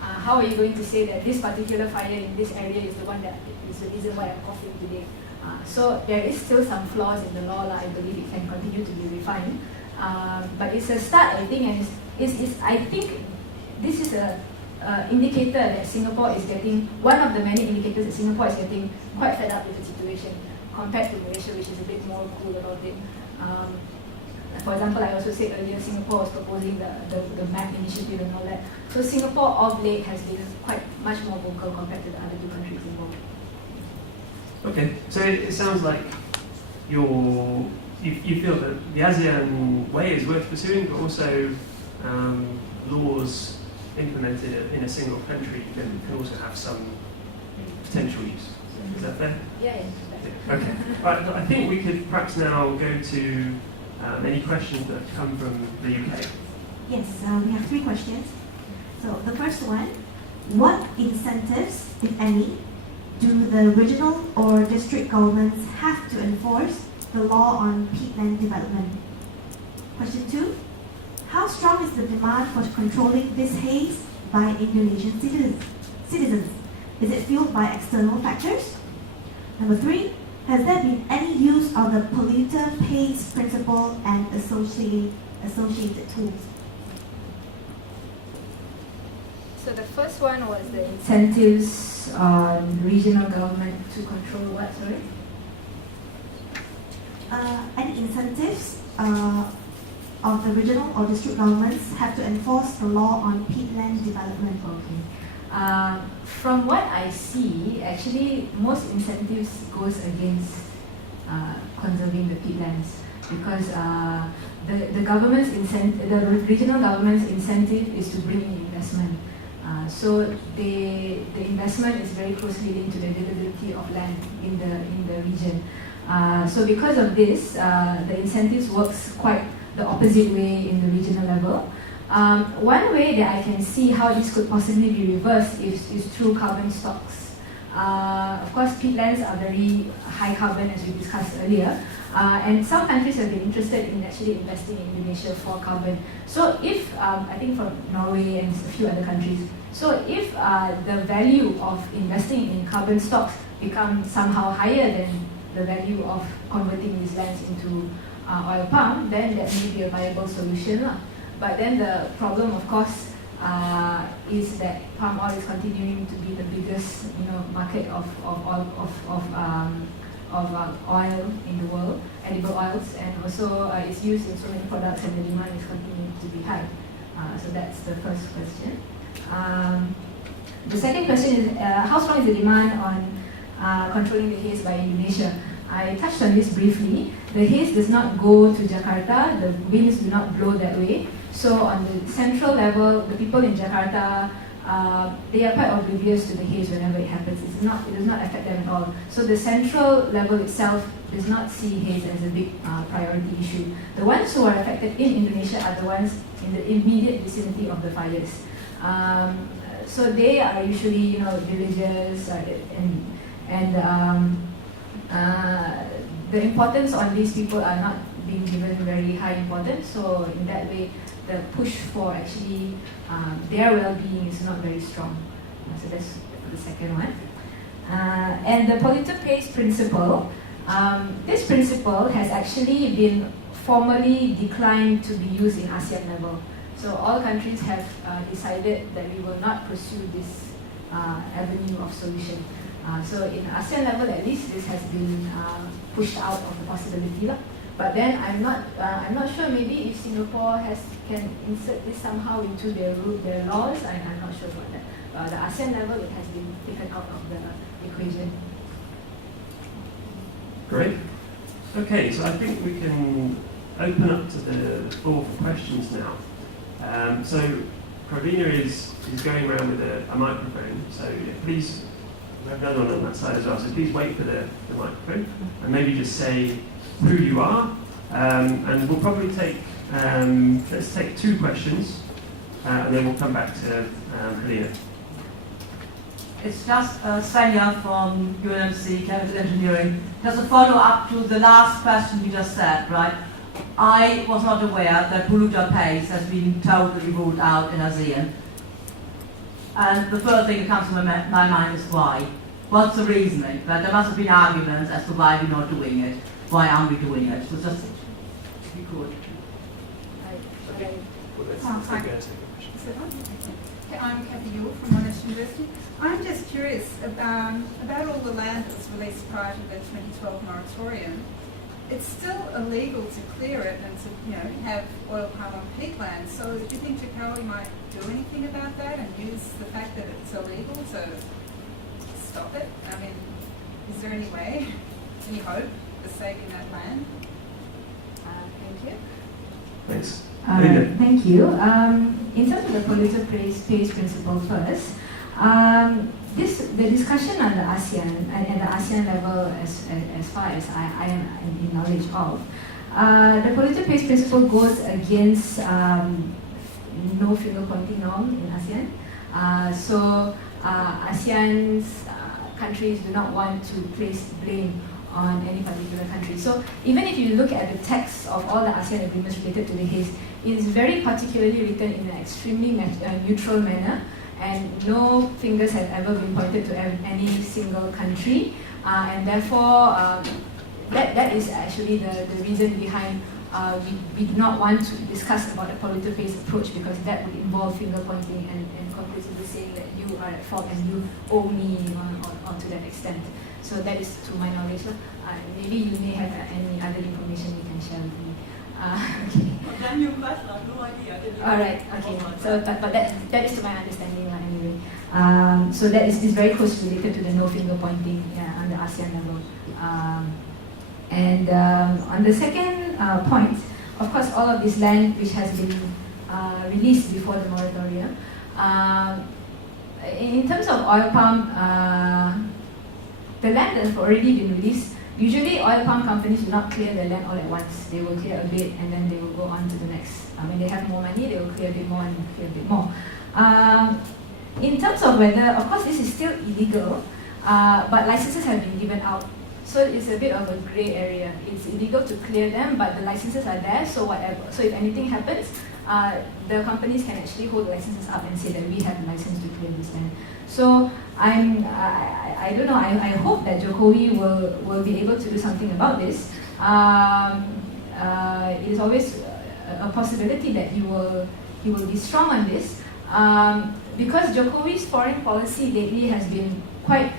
How are you going to say that this particular fire in this area is the one that is the reason why I'm coughing today? So there is still some flaws in the law. I believe it can continue to be refined. But it's a start, I think, and I think this is a indicator that Singapore is getting, one of the many indicators that Singapore is getting quite fed up with the situation compared to Malaysia, which is a bit more cool about it. For example, I also said earlier, Singapore was proposing the MAP initiative and all that. So Singapore of late has been quite much more vocal compared to the other two countries involved. Okay, so it sounds like you feel that the ASEAN way is worth pursuing, but also laws implemented in a single country can also have some potential use. Is that fair? Yeah. Okay. Right, I think we could perhaps now go to any questions that come from the UK. Yes, we have 3 questions. So the first one, what incentives, if any, do the regional or district governments have to enforce the law on peatland development? Question 2, how strong is the demand for controlling this haze by Indonesian citizens? Is it fueled by external factors? Number 3, has there been any use of the polluter pays principle and associated tools? So the first one was the incentives on regional government to control what, sorry? Any incentives of the regional or district governments have to enforce the law on peatland development? Okay. From what I see, actually most incentives goes against conserving the peatlands, because the regional government's incentive is to bring in investment. So the investment is very closely linked to the availability of land in the region. So because of this, the incentives works quite the opposite way in the regional level. One way that I can see how this could possibly be reversed is through carbon stocks. Of course, peatlands are very high carbon, as we discussed earlier, and some countries have been interested in actually investing in Indonesia for carbon. So if, I think from Norway and a few other countries, So if the value of investing in carbon stocks becomes somehow higher than the value of converting these lands into oil palm, then that may be a viable solution. But then the problem, of course, is that palm oil is continuing to be the biggest, market of oil in the world, edible oils, and also it's used in so many products, and the demand is continuing to be high. So that's the first question. The second question is how strong is the demand on controlling the haze by Indonesia? I touched on this briefly. The haze does not go to Jakarta. The winds do not blow that way. So on the central level, the people in Jakarta, they are quite oblivious to the haze whenever it happens. It does not affect them at all. So the central level itself does not see haze as a big priority issue. The ones who are affected in Indonesia are the ones in the immediate vicinity of the fires. So they are usually, villagers, and the importance on these people are not being given very high importance. So in that way, the push for actually their well-being is not very strong. So that's the second one. And the polluter pays principle. This principle has actually been formally declined to be used in ASEAN level. So all countries have decided that we will not pursue this avenue of solution. So in ASEAN level, at least, this has been pushed out of the possibility. But then I'm not sure. Maybe if Singapore can insert this somehow into their laws, I'm not sure about that. The ASEAN level, it has been taken out of the equation. Great. Okay, so I think we can open up to the floor for questions now. So Pravina is going around with a microphone. So please, we have another one on that side as well. So please wait for the microphone and maybe just say who you are. And we'll probably take let's take 2 questions, and then we'll come back to Helena. It's just Sanya from UNMC, Chemical Engineering. Just a follow-up to the last question you just said, right? I was not aware that polluter pays has been totally ruled out in ASEAN. And the first thing that comes to my mind is why. What's the reasoning? But there must have been arguments as to why we're not doing it. Why aren't we doing it? So just, if you could. I'm Kathy Yule from Monash University. I'm just curious about all the land that was released prior to the 2012 moratorium. It's still illegal to clear it and to have oil palm on peatland. So do you think Jakarta might do anything about that and use the fact that it's illegal to stop it? I mean, is there any way, any hope for saving that land? Thank you. Thanks. Thank you. In terms of the polluter pays principle first, the discussion on the ASEAN and the ASEAN level, as far as I am in knowledge of, the polluter pays principle goes against no finger pointing norm in ASEAN. So ASEAN's countries do not want to place blame on any particular country. So even if you look at the text of all the ASEAN agreements related to the haze, it is very particularly written in an extremely neutral manner, and no fingers have ever been pointed to any single country, and therefore that is actually the reason behind we do not want to discuss about the polluter pays approach, because that would involve finger pointing and conclusively saying that you are at fault and you owe me on to that extent. So that is to my knowledge. Maybe you may have any other information you can share with me. Okay. All right. Okay. So, but that is to my understanding anyway. So that is very closely related to the no finger pointing on the ASEAN level. And on the second point, of course, all of this land which has been released before the moratorium. In terms of oil palm, the land that has already been released, usually oil palm companies will not clear the land all at once. They will clear a bit and then they will go on to the next. When they have more money, they will clear a bit more and clear a bit more. In terms of whether, of course, this is still illegal, but licenses have been given out. So it's a bit of a grey area. It's illegal to clear them, but the licenses are there, so whatever. So if anything happens, the companies can actually hold licenses up and say that we have a license to clear this land. So I don't know, I hope that Jokowi will be able to do something about this. It is always a possibility that he will be strong on this, because Jokowi's foreign policy lately has been quite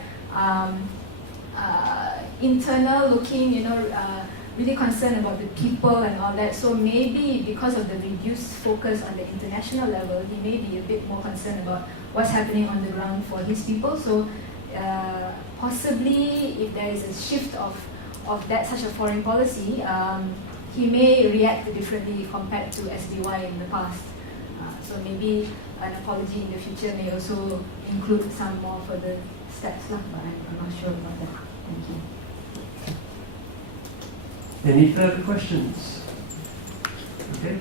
internal looking, really concerned about the people and all that. So maybe because of the reduced focus on the international level, he may be a bit more concerned about what's happening on the ground for his people. So possibly if there is a shift of that such a foreign policy, he may react differently compared to SBY in the past. So maybe an apology in the future may also include some more further steps, but I'm not sure about that. Thank you. Any further questions? Okay.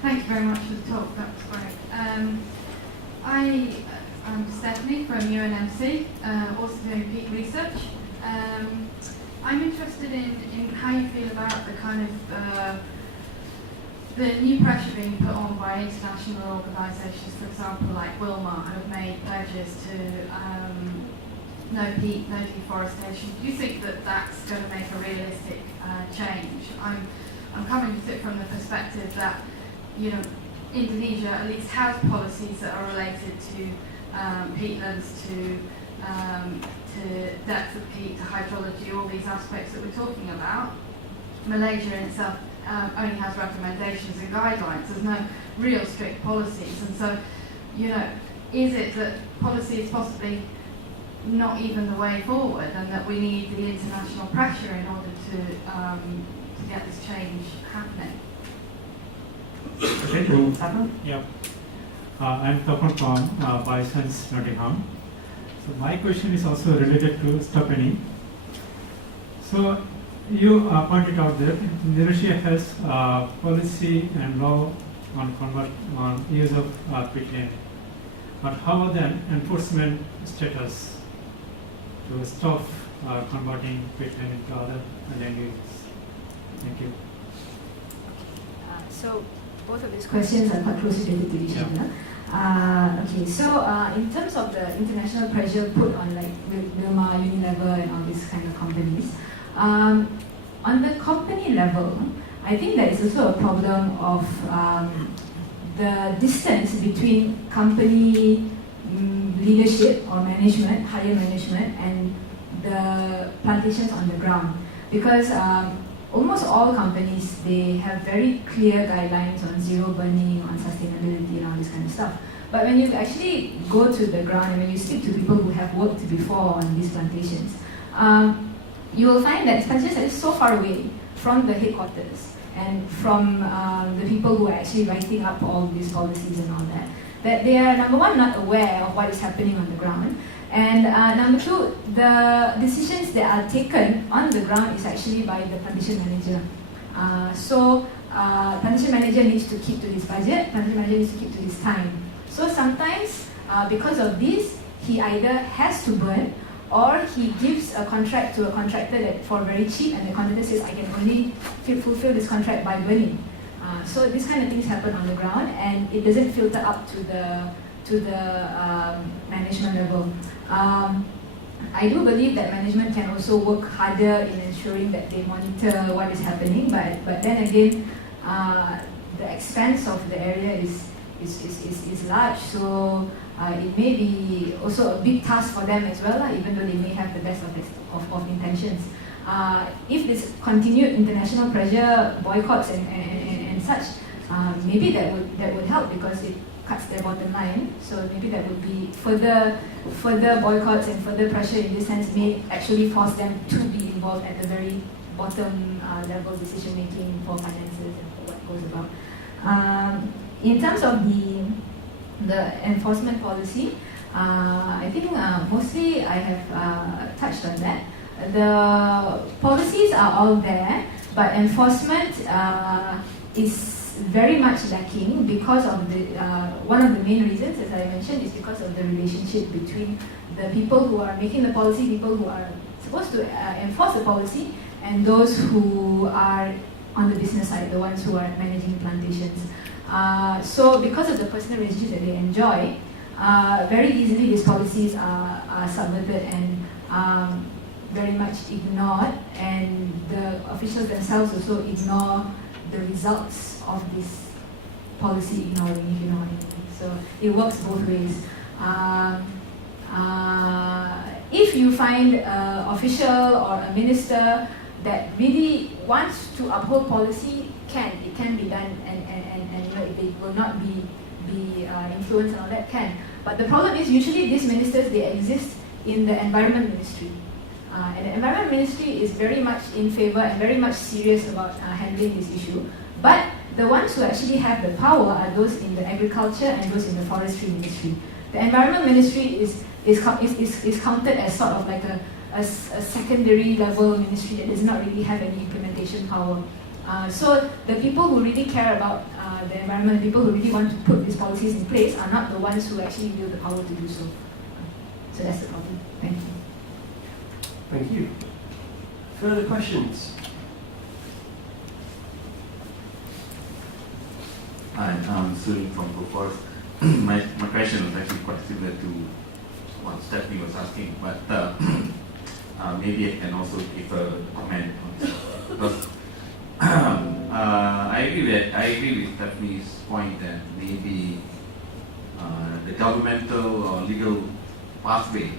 Thank you very much for the talk, that was great. I'm Stephanie from UNMC, also doing peak research. I'm interested in how you feel about the kind of the new pressure being put on by international organisations, for example, like Wilmar, who have made pledges to no peat, no deforestation. Do you think that that's going to make a realistic change? I'm coming at it from the perspective that, Indonesia at least has policies that are related to peatlands, to depth of peat, to hydrology, all these aspects that we're talking about. Malaysia in itself only has recommendations and guidelines. There's no real strict policies. And so, is it that policy is possibly not even the way forward, and that we need the international pressure in order to get this change happening? Okay, Yeah. I'm Tapan from Bioscience Nottingham. So my question is also related to stopping. So you pointed out that Indonesia has policy and law on use of peatland. But how about the enforcement status to stop converting peatland into other land uses? Thank you. So both of these questions are quite closely related to each other. Okay, so in terms of the international pressure put on like Wilmar, Unilever and all these kind of companies, on the company level, I think there is also a problem of the distance between company leadership or management, higher management, and the plantations on the ground. Because almost all companies, they have very clear guidelines on zero burning, on sustainability and all this kind of stuff. But when you actually go to the ground and when you speak to people who have worked before on these plantations, you will find that plantations are so far away from the headquarters and from the people who are actually writing up all these policies and all that they are, number one, not aware of what is happening on the ground. And number two, the decisions that are taken on the ground is actually by the plantation manager. So plantation manager needs to keep to his budget, plantation manager needs to keep to his time. So sometimes, because of this, he either has to burn or he gives a contract to a contractor that for very cheap, and the contractor says, I can only fulfill this contract by burning. So these kind of things happen on the ground, and it doesn't filter up to the management level. I do believe that management can also work harder in ensuring that they monitor what is happening, but then again, the expanse of the area is large, so it may be also a big task for them as well, even though they may have the best of intentions. If this continued international pressure, boycotts and such, maybe that would help because it cuts their bottom line. So maybe that would be further boycotts and further pressure in this sense may actually force them to be involved at the very bottom level decision making for finances and for what goes about. In terms of the enforcement policy, I think mostly I have touched on that. The policies are all there, but enforcement is very much lacking because of the one of the main reasons, as I mentioned, is because of the relationship between the people who are making the policy, people who are supposed to enforce the policy, and those who are on the business side, the ones who are managing plantations. So because of the personal relationships that they enjoy, very easily these policies are subverted and very much ignored, and the officials themselves also ignore the results of this policy ignoring, if you know what I mean. So it works both ways. If you find an official or a minister that really wants to uphold policy, it can be done, and it will not be influenced and all that can. But the problem is usually these ministers, they exist in the environment ministry. And the environment ministry is very much in favor and very much serious about handling this issue. But the ones who actually have the power are those in the agriculture and those in the forestry ministry. The environment ministry is counted as sort of like a secondary level ministry that does not really have any implementation power. So the people who really care about the environment, the people who really want to put these policies in place are not the ones who actually wield the power to do so. So that's the problem. Thank you. Thank you. Further questions? Hi, I'm Surin from Proforce. My question was actually quite similar to what Stephanie was asking, but maybe I can also give a comment on this. Because I agree with Stephanie's point that maybe the governmental or legal pathway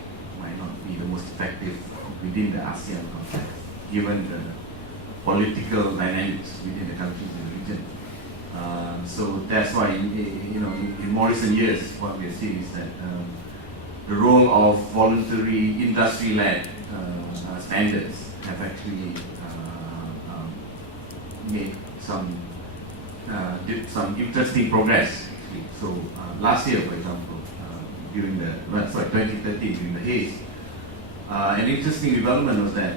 might not be the most effective within the ASEAN context, given the political dynamics within the countries in the region. So that's why, in more recent years, what we are seeing is that the role of voluntary industry-led standards have actually made some interesting progress. Actually. So last year, for example, during 2013 during the Haze, an interesting development was that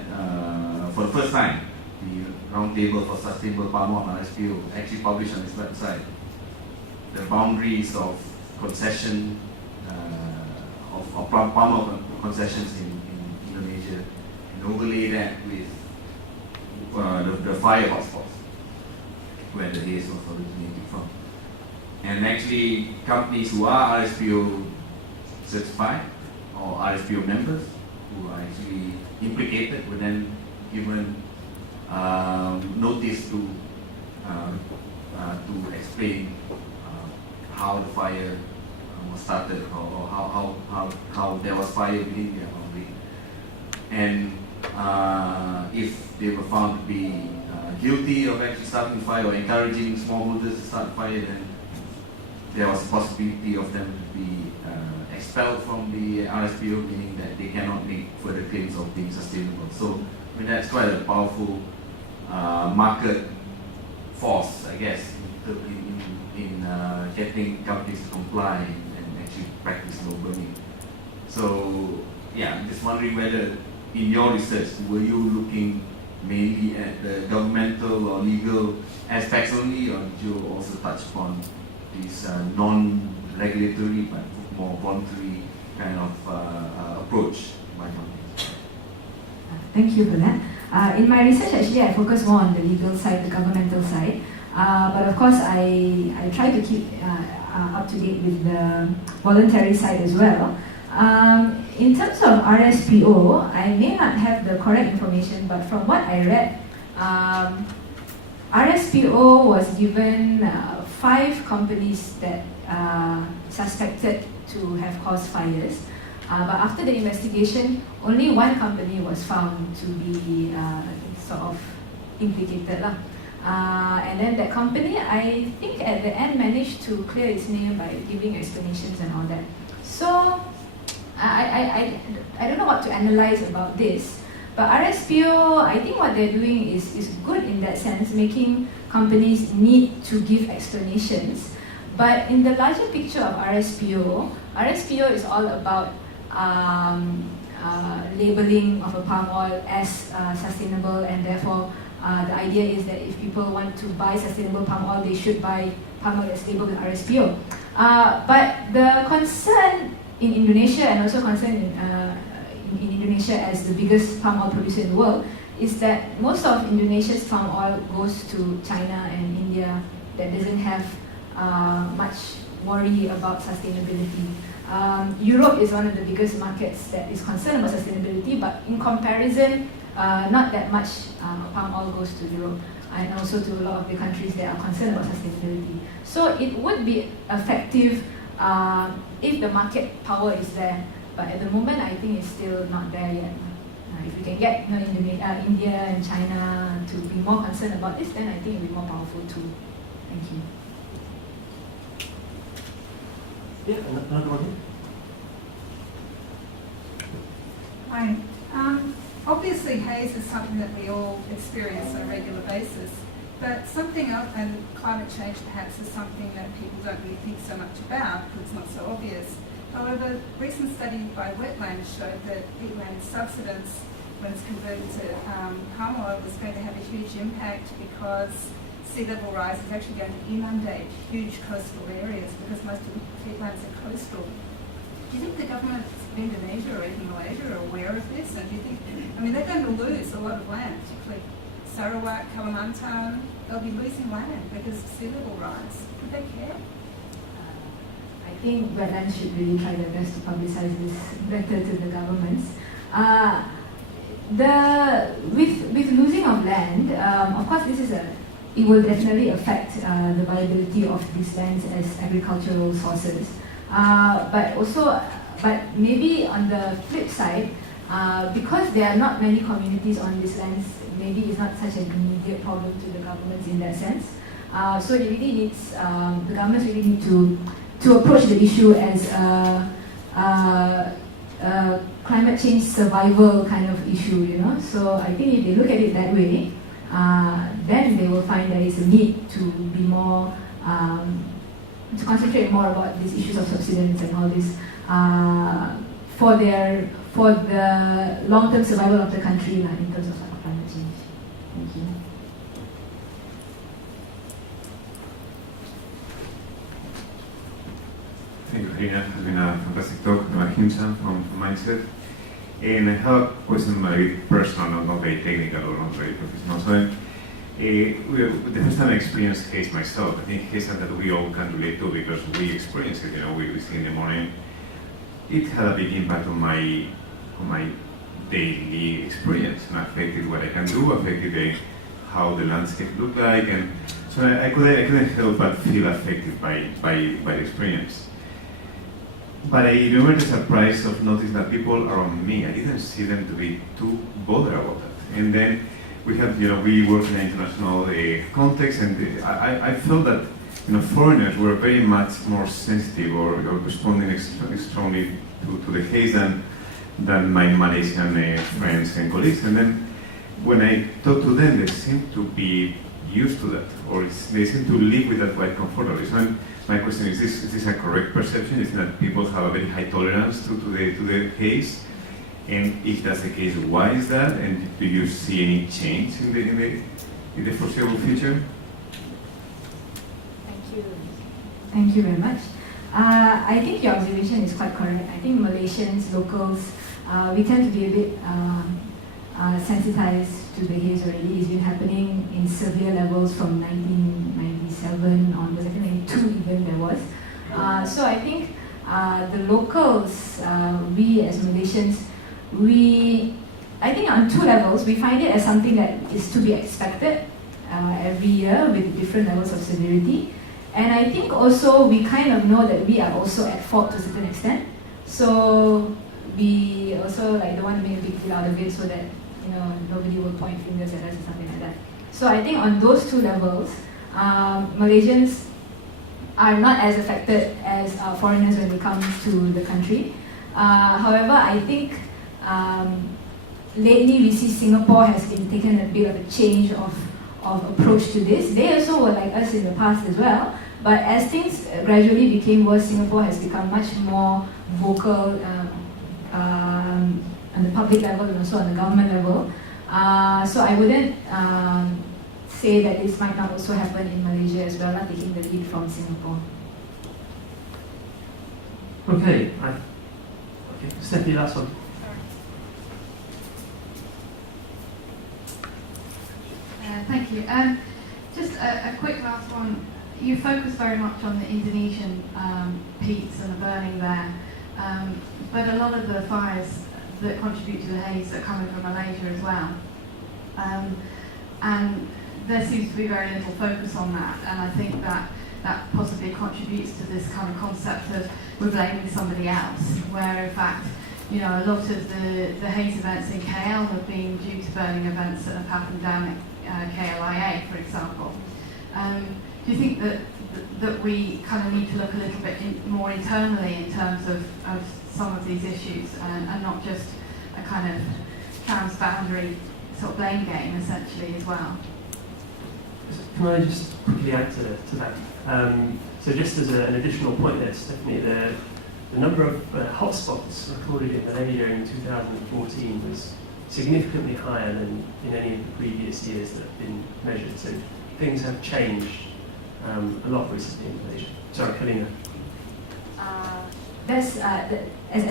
for the first time, the Roundtable for Sustainable Palm Oil RSPO actually published on its website the boundaries of concession of palm oil concessions in Indonesia, and overlay that with the fire hotspots where the haze was originating from. And actually, companies who are RSPO certified or RSPO members who are actually implicated were then given notice to explain how the fire was started, or how there was fire within their boundary. And if they were found to be guilty of actually starting fire or encouraging smallholders to start fire, then there was a possibility of them to be expelled from the RSPO, meaning that they cannot make further claims of being sustainable. So that's quite a powerful market force, I guess, in getting companies to comply and actually practice low burning. So I'm just wondering whether in your research, were you looking mainly at the governmental or legal aspects only, or did you also touch upon these non-regulatory but more voluntary kind of approach by companies? Thank you for that. In my research, actually, I focus more on the legal side, the governmental side. But of course, I try to keep up to date with the voluntary side as well. In terms of RSPO, I may not have the correct information, but from what I read, RSPO was given 5 companies that suspected to have caused fires. But after the investigation, only one company was found to be sort of implicated. And then that company, I think at the end managed to clear its name by giving explanations and all that. So I don't know what to analyze about this, but RSPO, I think what they're doing is good in that sense, making companies need to give explanations. But in the larger picture of RSPO is all about labeling of a palm oil as sustainable, and therefore the idea is that if people want to buy sustainable palm oil, they should buy palm oil that's labeled with RSPO. But the concern in Indonesia, and also concern in Indonesia as the biggest palm oil producer in the world, is that most of Indonesia's palm oil goes to China and India that doesn't have much worry about sustainability. Europe is one of the biggest markets that is concerned about sustainability, but in comparison, not that much palm oil goes to Europe and also to a lot of the countries that are concerned about sustainability. So it would be effective if the market power is there, but at the moment I think it's still not there yet. If we can get India and China to be more concerned about this, then I think it will be more powerful too. Thank you. Yeah, another one here. Hi. Obviously, haze is something that we all experience on a regular basis, but something else, and climate change perhaps is something that people don't really think so much about because it's not so obvious. However, recent study by wetlands showed that peatland subsidence, when it's converted to palm oil, is going to have a huge impact because sea level rise is actually going to inundate huge coastal areas because most of the peatlands are coastal. Do you think the governments of Indonesia or even Malaysia are aware of this? And do you think, I mean, they're going to lose a lot of land, particularly Sarawak, Kalimantan, they'll be losing land because of sea level rise. Would they care? I think wetlands should really try their best to publicize this better to the governments. With losing of land, of course, it will definitely affect the viability of these lands as agricultural sources. But maybe on the flip side, because there are not many communities on these lands, maybe it's not such an immediate problem to the governments in that sense. So it really needs, the governments really need to approach the issue as a climate change survival kind of issue, you know. So I think if they look at it that way, then they will find there is a need to be more, to concentrate more about these issues of subsidence and all this for the long-term survival of the country in terms of climate change. Thank you. Thank you, Helena. It's been a fantastic talk. I'm Himsan from Mindset. And I have a question, very personal, not very technical or not very professional. So, the first time I experienced haze myself, I think haze that we all can relate to because we experience it. You know, we see in the morning. It had a big impact on my daily experience and affected what I can do, affected how the landscape looked like, and so I couldn't help but feel affected by the experience. But I remember the surprise of noticing that people around me, I didn't see them to be too bothered about that. And then we have, we work in an international context, and I felt that, foreigners were very much more sensitive or responding strongly to the haze than my Malaysian friends and colleagues. And then when I talk to them, they seem to be used to that, or they seem to live with that quite comfortably. So my question is this a correct perception? Is that people have a very high tolerance to the haze? And if that's the case, why is that? And do you see any change in the foreseeable future? Thank you very much. I think your observation is quite correct. I think Malaysians, locals, we tend to be a bit sensitized to the haze already. It's been happening in severe levels from 1997 onwards. I think 92 even there was. So I think the locals, we as Malaysians, I think on two levels, we find it as something that is to be expected every year with different levels of severity. And I think also we kind of know that we are also at fault to a certain extent. So we also don't want to make a big deal out of it so that nobody will point fingers at us or something like that. So I think on those two levels, Malaysians are not as affected as foreigners when it comes to the country. However, I think lately we see Singapore has been taking a bit of a change of approach to this. They also were like us in the past as well, but as things gradually became worse, Singapore has become much more vocal on the public level and also on the government level. So I wouldn't say that this might not also happen in Malaysia as well, taking the lead from Singapore. Okay, Stephanie, last one. Thank you. Just a quick last one. You focus very much on the Indonesian peats and the burning there, but a lot of the fires that contribute to the haze are coming from Malaysia as well. And there seems to be very little focus on that, and I think that possibly contributes to this kind of concept of we're blaming somebody else, where in fact, you know, a lot of the haze events in KL have been due to burning events that have happened down at KLIA, for example. Do you think that we kind of need to look a little bit more internally in terms of some of these issues and not just a kind of transboundary sort of blame game essentially as well? Can I just quickly add to that? So just as an additional point there, Stephanie, the number of hotspots recorded in Malaysia in 2014 was significantly higher than in any of the previous years that have been measured. So things have changed a lot recently in Malaysia. Sorry, Helena. As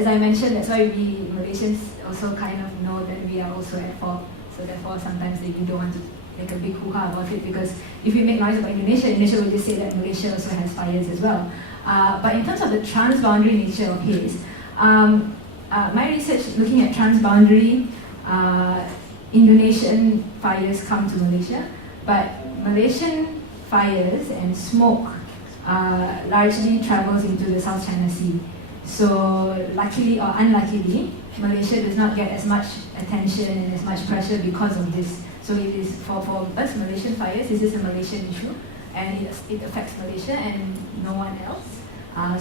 I mentioned, that's why we Malaysians also kind of know that we are also at fault. So therefore, sometimes we don't want to make a big hoo-ha about it, because if we make noise about Indonesia, Indonesia will just say that Malaysia also has fires as well. But in terms of the transboundary nature of haze, my research looking at transboundary Indonesian fires come to Malaysia, but Malaysian fires and smoke largely travels into the South China Sea. So luckily or unluckily, Malaysia does not get as much attention and as much pressure because of this. So it is for us Malaysian fires, this is a Malaysian issue, and it affects Malaysia and no one else.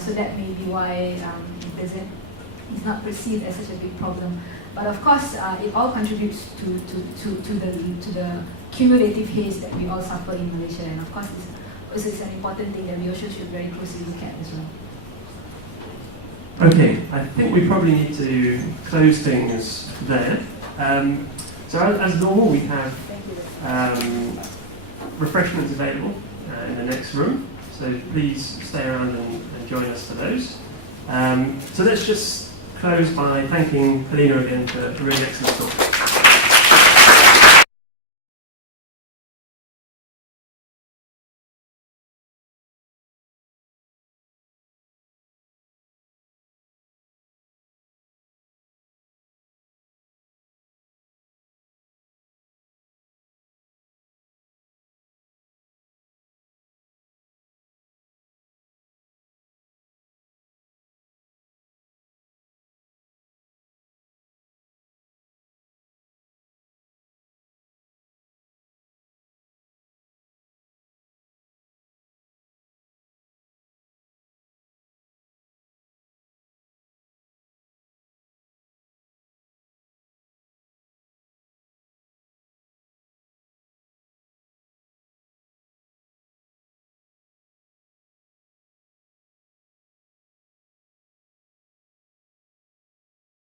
So that may be why it's not perceived as such a big problem. But of course, it all contributes to the cumulative haze that we all suffer in Malaysia, and of course, it's an important thing that we also should very closely look at as well. Okay, I think we probably need to close things there. So as normal, we have refreshments available in the next room. So please stay around and join us for those. So let's just close by thanking Helena again for a really excellent talk.